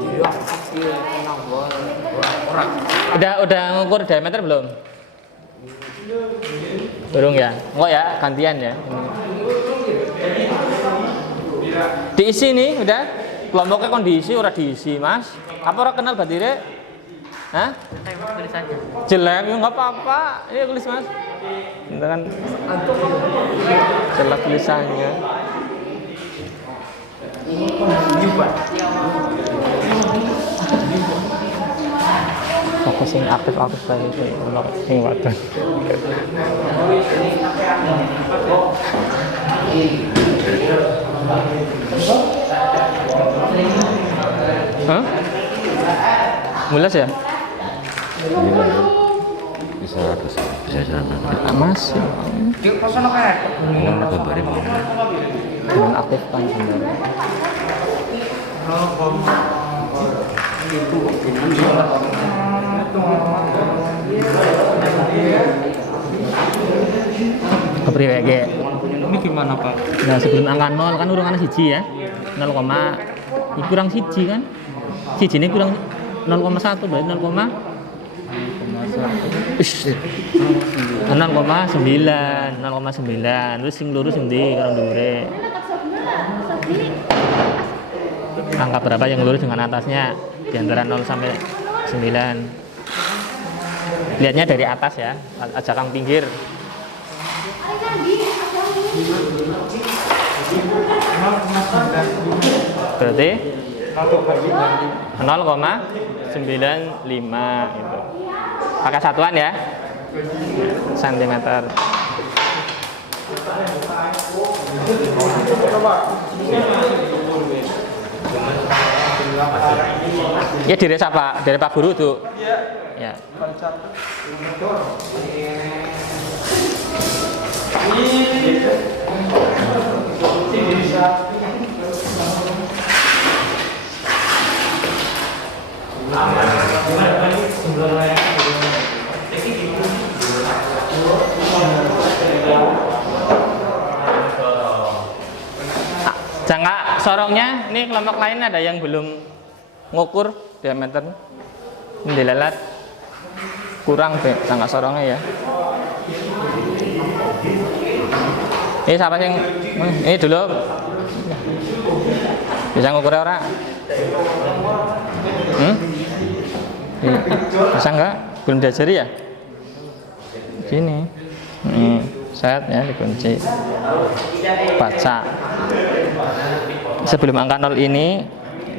udah ngukur diameter belum ya enggak ya gantian ya diisi nih udah kelompoknya kondisi udah diisi mas apa orang kenal batire hah jelek ya nggak apa-apa ini tulis mas itu kan jelek tulisannya fokus yang aktif tadi itu yang wadah hah? Mulas ya? Bisa jalan masih yang gambarnya mana dengan aktif kan sebenarnya kepriwe ge Ini gimana Pak? nah sebelum angka 0 kan urutannya siji ya 0, ini kurang siji kan siji ini kurang 0,1 berarti 0,9 terus sing lurus endi karo dhuwure angka berapa yang lurus dengan atasnya di antara 0 sampai 9 lihatnya dari atas ya ajakan pinggir berarti 0,95 itu pakai satuan ya sentimeter ya dari siapa? Dari Pak Guru tuh ya jangka sorongnya ini kelompok lain ada yang belum ngukur diameter ini dilelat kurang jangka sorongnya ya ini siapa yang ini dulu bisa ngukur orang bisa enggak belum diajari ya gini set ya dikunci baca sebelum angka 0 ini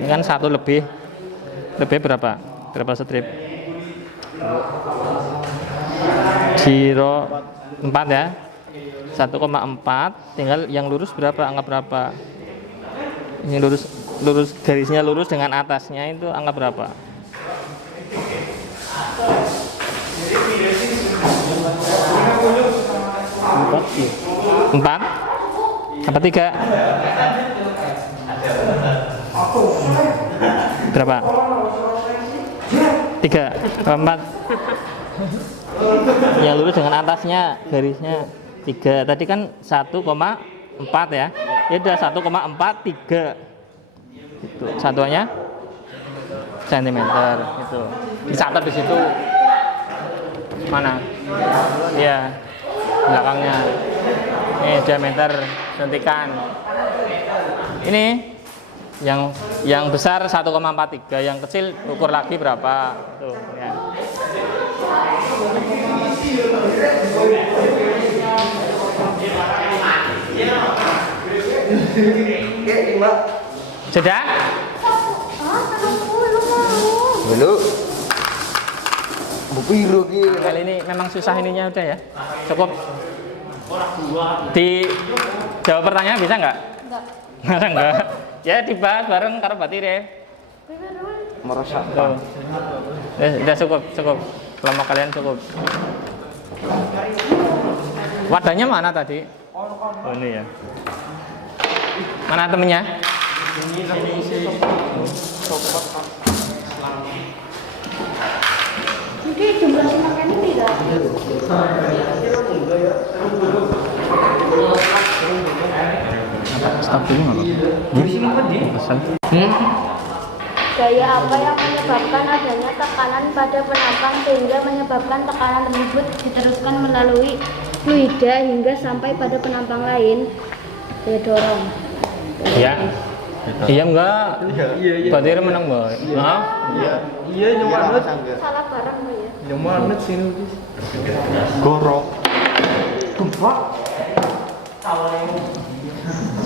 kan satu lebih berapa strip 0,4 ya 1,4 tinggal yang lurus berapa angka berapa ini lurus garisnya lurus dengan atasnya itu angka berapa 4 apa 3 berapa 3 4 yang lurus dengan atasnya garisnya 3 tadi kan 1,4 ya udah 1,43 itu satuannya sentimeter itu dicatat di situ mana ya belakangnya ini diameter suntikan ini yang besar 1,43 yang kecil ukur lagi berapa tuh ya Sudah? Ah, 30 mau. Dulu. Bupiru ki. Kali ini memang susah ininya udah ya. Cukup. Di jawab pertanyaan bisa nggak? Enggak. Masa enggak? Ya dibahas bareng karo Batire. Merasakan. Udah cukup. Kelompok kalian cukup. Wadahnya mana tadi? Oh ini ya. Mana temennya? Jadi jumlah semakannya tidak. Stop dulu nggak? Pesan. Gaya apa yang menyebabkan adanya tekanan pada penampang sehingga menyebabkan tekanan tersebut diteruskan melalui fluida hingga sampai pada penampang lain? Dia dorong. Iya. Iya enggak? Iya. Batire menang, Mbak. Hah? Iya nyomanut. Salah barang Mbak, ya. Nyomanut sini. Gorok. Gempa.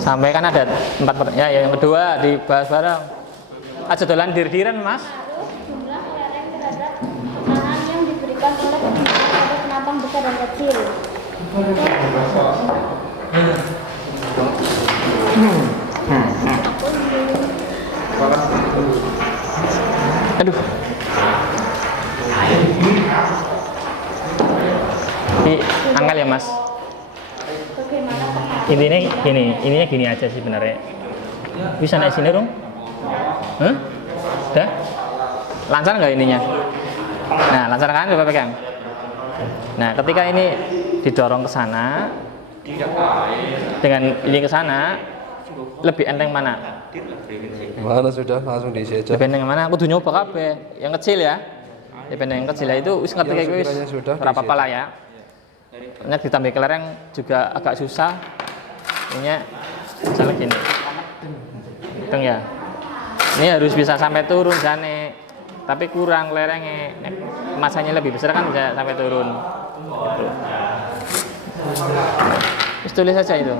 Sampai kan ada 4 ya, yang kedua dibahas bareng. Aja dolan dir-diran, Mas. Harus jumlah kelereng terhadap tekanan yang diberikan oleh pada penampang besar dan kecil. Aduh. Ini angkat ya, Mas. Bagaimana tekanan? Ininya gini aja sih sebenarnya. Bisa naik sini, Rum? Hah? Udah? Lancar nggak ininya? Nah, lancar kan? Coba pegang. Nah, ketika ini didorong ke sana, dengan ini ke sana, lebih enteng mana? Mana sudah langsung diisi aja. Lebih enteng yang mana? Kudu nyoba kabeh. Yang kecil ya. Yang kecil ya itu wis ngerti kayak wis. Berapa apa lah ya. Ini ditambah kelereng juga agak susah. Ini misalnya gini. Hitung ya. Ini harus bisa sampai turun jane. Tapi kurang lerengnya. Masanya lebih besar kan bisa sampai turun. Gitu. Terus tulis saja itu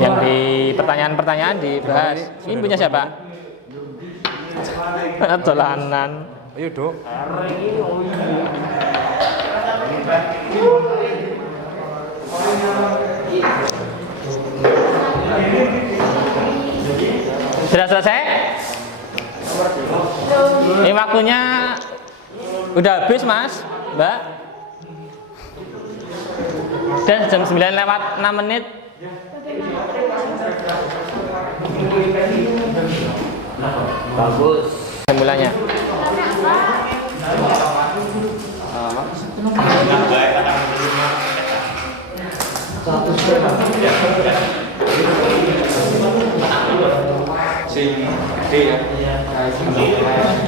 yang di pertanyaan-pertanyaan dibahas. Ini punya siapa? Dolanan. Ayo, Dok. Sudah selesai? Ini waktunya udah habis, Mas, Mbak. Dan jam 9 lewat 6 menit. Bagus. Mulanya.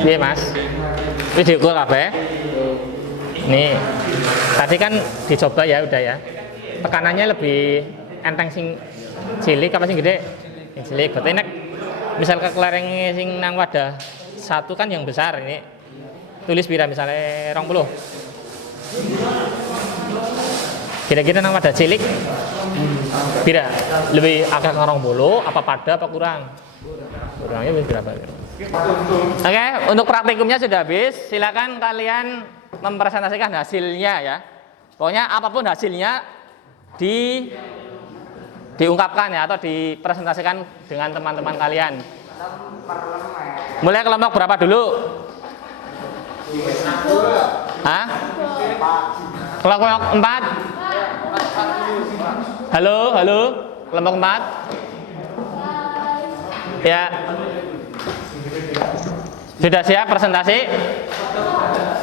Iya, Mas. Ini diukur kabeh. Nih. Tadi kan dicoba ya udah ya. Tekanannya lebih enteng sing cilik apa sing gede? Yang cilik. Berarti nek misal ke kelereng sing nang wadah satu kan yang besar ini. Tulis pira misalnya 20. Kira-kira nang wadah cilik pira? Lebih agak 20 apa pada apa kurang? Kurangnya berapa? Oke, untuk praktikumnya sudah habis. Silakan kalian mempresentasikan hasilnya ya. Pokoknya apapun hasilnya diungkapkan ya atau dipresentasikan dengan teman-teman kalian. Mulai kelompok berapa dulu? Hah? Kelompok 4? Halo? Kelompok 4? Ya. Sudah siap presentasi?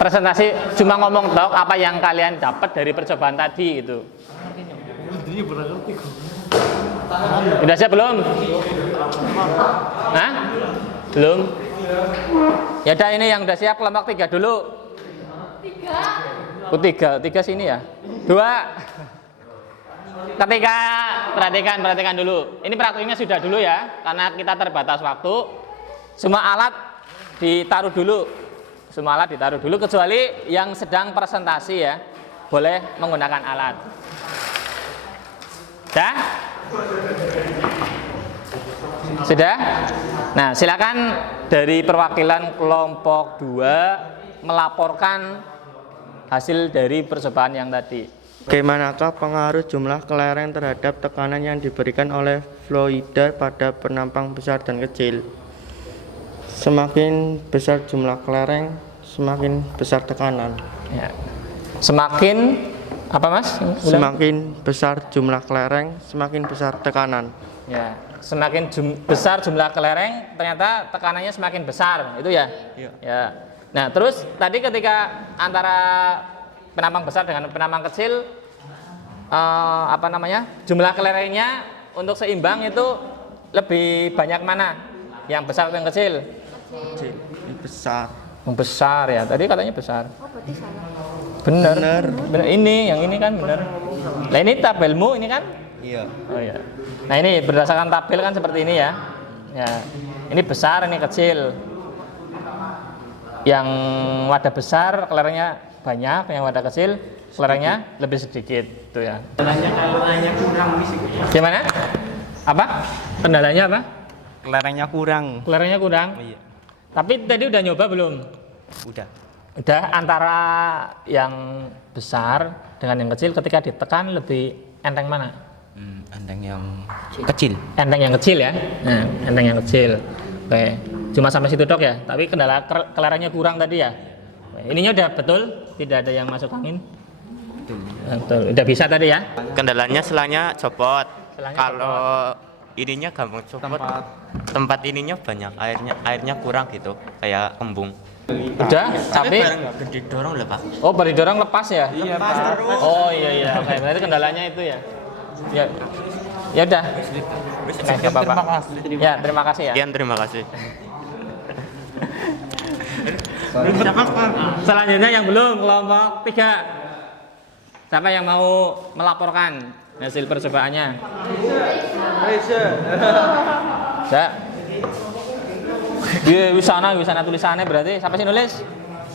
Presentasi cuma ngomong tok apa yang kalian dapat dari percobaan tadi gitu. Sudah siap belum? Hah? Belum? Ya udah ini yang udah siap kelompok 3 dulu. 3 sini ya. 2. Ketika perhatikan dulu. Ini praktiknya sudah dulu ya, karena kita terbatas waktu. Semua alat ditaruh dulu Semua alat ditaruh dulu kecuali yang sedang presentasi ya. Boleh menggunakan alat. Sudah? Sudah? Nah, silakan dari perwakilan kelompok 2 melaporkan hasil dari percobaan yang tadi. Bagaimanakah pengaruh jumlah kelereng terhadap tekanan yang diberikan oleh fluida pada penampang besar dan kecil? Semakin besar jumlah kelereng, semakin besar tekanan. Ya. Semakin apa Mas? Semakin besar jumlah kelereng, semakin besar tekanan. Ya, semakin besar jumlah kelereng, ternyata tekanannya semakin besar, itu ya? Iya. Ya. Nah, terus tadi ketika antara penampang besar dengan penampang kecil, jumlah kelerengnya untuk seimbang itu lebih banyak mana? Yang besar atau yang kecil? Kecil, ini besar. Yang besar ya, tadi katanya besar. Oh, berarti salah. Benar. Ini, yang ini kan benar. Nah ini tabelmu ini kan? Iya. Oh iya. Nah ini berdasarkan tabel kan seperti ini ya. Ya, ini besar, ini kecil. Yang wadah besar kelerengnya banyak, yang wadah kecil kelerengnya lebih sedikit, itu ya. Kendalanya kurang sih. Gimana? Apa? Kendalanya apa? Kelerengnya kurang. Kelerengnya kurang. Iya. Tapi tadi udah nyoba belum? Udah. Udah, antara yang besar dengan yang kecil ketika ditekan lebih enteng mana? Andeng yang kecil. Enteng yang kecil ya. Nah, enteng yang kecil. Oke. Cuma sampai situ dok ya. Tapi kendala kelerengnya kurang tadi ya. Oke. Ininya udah betul, tidak ada yang masuk angin. Betul. Udah bisa tadi ya. Kendalanya selanya copot. Selanya Kalau ininya gampang copot. Tempat ininya banyak airnya kurang gitu, kayak kembung. Udah, tapi Gede dorong lah Pak. oh baru dorong lepas ya? Iya, Pak. Oh iya. Oke, berarti kendalanya itu ya. Ya. Ya udah. Oke, enggak apa-apa. Ya, terima kasih ya. Sekian, terima kasih. Selanjutnya yang belum, kelompok 3. Siapa yang mau melaporkan hasil percobaannya? Ya. Iya, wisana tulisannya berarti siapa sih nulis?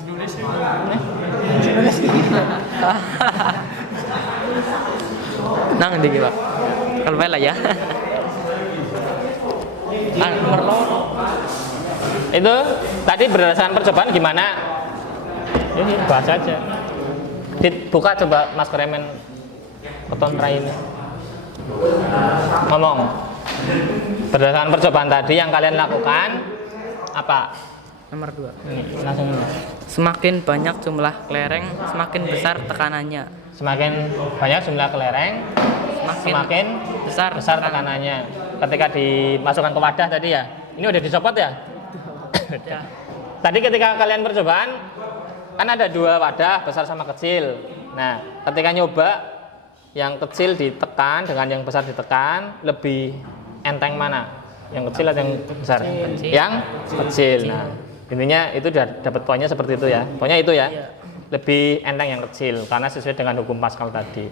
Nulis. Nang ndi Pak? Kalau lah ya. Itu tadi berdasarkan percobaan gimana? Ini bahas aja. Buka coba masker remen keton ini. Ngomong. Berdasarkan percobaan tadi yang kalian lakukan apa? Nomor 2. Langsung. Semakin banyak jumlah kelereng, semakin besar tekanannya. Semakin banyak jumlah kelereng, semakin besar tekanannya. Ketika dimasukkan ke wadah tadi ya. Ini udah dicopot ya? Ya. Tadi ketika kalian percobaan kan ada 2 wadah, besar sama kecil. Nah, ketika nyoba yang kecil ditekan dengan yang besar ditekan, lebih enteng mana? Yang kecil atau yang besar? Kecil. Yang kecil. Nah, intinya itu udah dapat poinnya seperti itu ya. Poinnya itu ya. Iya. Lebih enteng yang kecil karena sesuai dengan hukum Pascal tadi.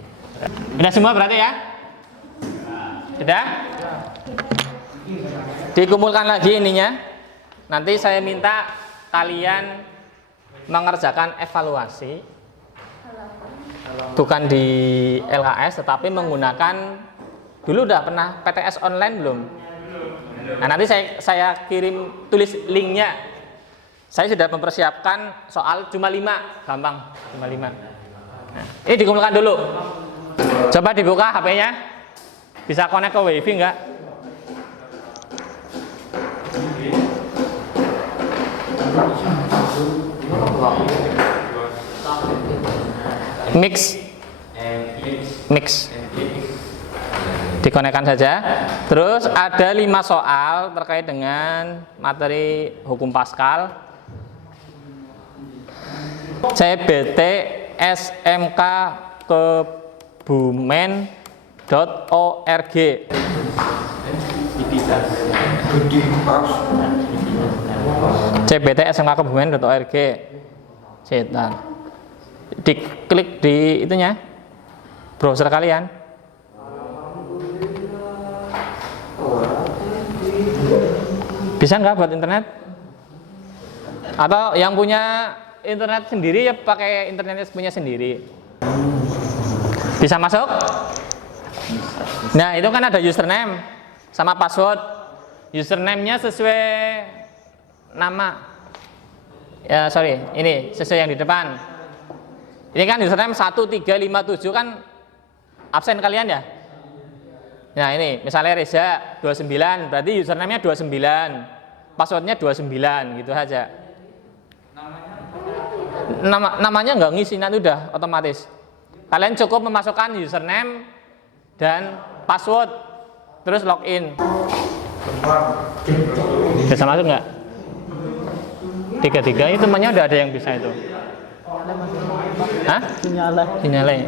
Udah semua berarti ya? Sudah? Dikumpulkan lagi ininya. Nanti saya minta kalian mengerjakan evaluasi. Bukan di LKS tetapi menggunakan, dulu udah pernah PTS online belum? Nah, nanti saya kirim tulis linknya. Saya sudah mempersiapkan soal cuma 5, gampang, cuma 5. Nah, ini dikumpulkan dulu. Coba dibuka HP-nya. Bisa connect ke WiFi enggak? Mix. Dikonekkan saja. Terus ada 5 soal terkait dengan materi hukum Pascal. CBT SMK Kebumen.org. CBT SMK Kebumen.org. Cetan. Diklik di itunya, browser kalian. Bisa nggak buat internet? Atau yang punya internet sendiri ya pakai internetnya punya sendiri. Bisa masuk? Nah, itu kan ada username sama password. Username-nya sesuai nama. Ya, sorry, ini sesuai yang di depan. Ini kan username 1357 kan absen kalian ya? Nah, ini misalnya Reza 29, berarti username-nya 29. Password-nya 29 gitu aja. Namanya nggak ngisi, nanti udah otomatis. Kalian cukup memasukkan username dan password, terus login. Bisa masuk nggak? Tiga itu temannya udah ada yang bisa itu. Hah? Sinyalnya.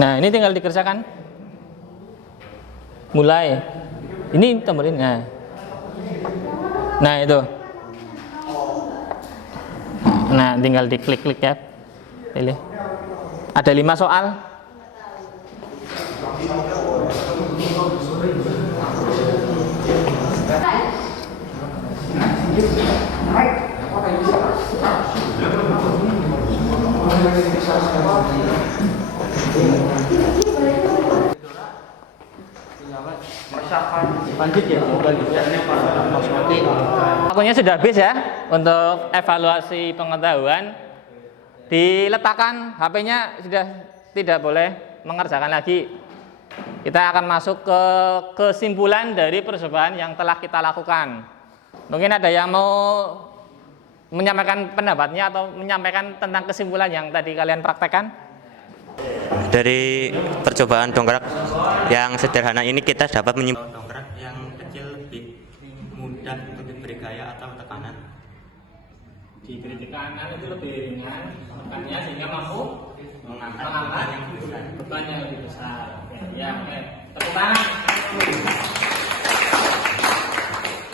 Nah, ini tinggal dikerjakan. Mulai. Ini tambahin. Nah, itu. Nah, tinggal diklik-klik ya. Pilih. Ada 5 soal. Waktunya sudah habis ya untuk evaluasi pengetahuan. Diletakkan HP-nya, sudah tidak boleh mengerjakan lagi. Kita akan masuk ke kesimpulan dari percobaan yang telah kita lakukan. Mungkin ada yang mau menyampaikan pendapatnya atau menyampaikan tentang kesimpulan yang tadi kalian praktekkan? Dari percobaan dongkrak yang sederhana ini kita dapat menyimpulkan dongkrak yang kecil lebih mudah untuk diberi gaya atau tekanan. Diberi tekanan itu lebih ringan tekannya sehingga mampu mengangkat beban yang lebih besar. Ya, oke. Tepuk tangan.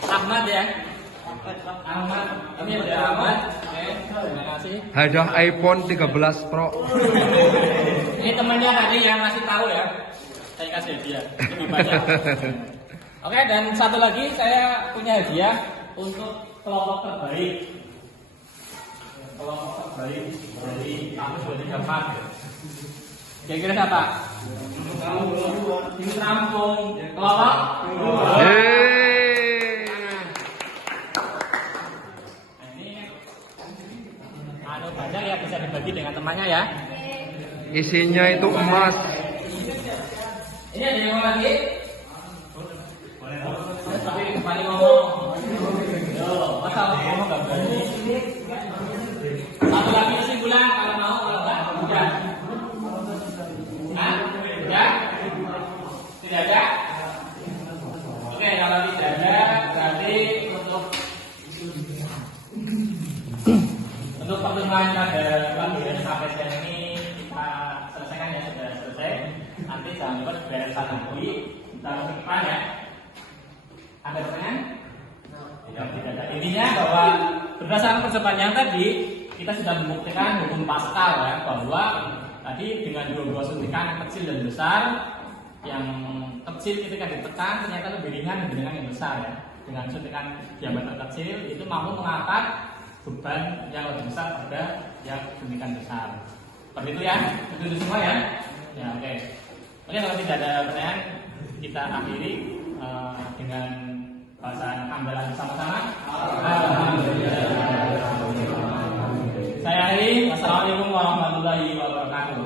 Ahmad ya. Ahmad. Ini ada Ahmad. Oke, terima kasih. Hadiah iPhone 13 Pro. Ini temannya tadi yang ngasih tahu ya. Saya kasih hadiah. Lebih banyak. Oke, dan satu lagi saya punya hadiah untuk kelompok terbaik. Kelompok terbaik dari kampus 2024. Kira-kira siapa? Tim Rampung. Kelompok? Banyak ya, bisa dibagi dengan temannya ya. Isinya itu emas. Ini ada yang lagi? Boleh. Tapi kembali ngomong. Yo, masa ngomong nggak berani? Satu lagi kesimpulan kalau mau, kalau nggak udah. Hah? Udah? Tidak ada? Oke, kalau tidak ada berarti untuk pertemuan pada pagi sampai siang ini kita selesaikan ya, sudah selesai. Nanti jangan lupa bereskan lagi, kita ke depan ya. Ada pertanyaan? Tidak ada. Intinya bahwa berdasarkan percobaan yang tadi kita sudah membuktikan hukum Pascal ya, bahwa tadi dengan dua suntikan yang kecil dan besar, yang kecil ketika ditekan ternyata lebih ringan dibandingkan yang besar ya. Dengan suntikan diameter kecil itu mampu mengangkat beban yang lebih besar pada yang suntikan besar. Seperti itu ya, itu semua ya. Ya oke. Oke, kalau tidak ada pertanyaan kita akhiri dengan bacaan hamdalah bersama-sama. Saya akhiri. Wassalamualaikum warahmatullahi wabarakatuh.